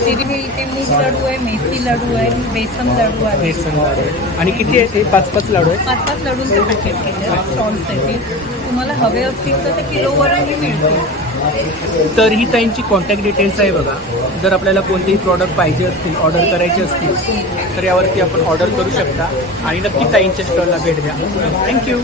वेगवेगळे इथे मूग लाडू आहे, मेथी लाडू आहे, बेसन लाडू आहे. बेसन लाडू. आणि किती आहे ते? 5-5 लाडू आहेत. 5-5 लाडूंचे पॅकेट केले आहेत. स्टॉल्स आहेत. तुम्हाला हवे असतील तर ते किलोवरही मिळतील. तर ही त्यांची कॉन्टॅक्ट डिटेल्स आहे बघा. जर आपल्याला कोणतेही प्रॉडक्ट पाहिजे असतील, ऑर्डर करायचे असतील तर यावरती आपण ऑर्डर करू शकता. आणि नक्की ताईंच्या स्टॉलला भेट द्या. थँक्यू.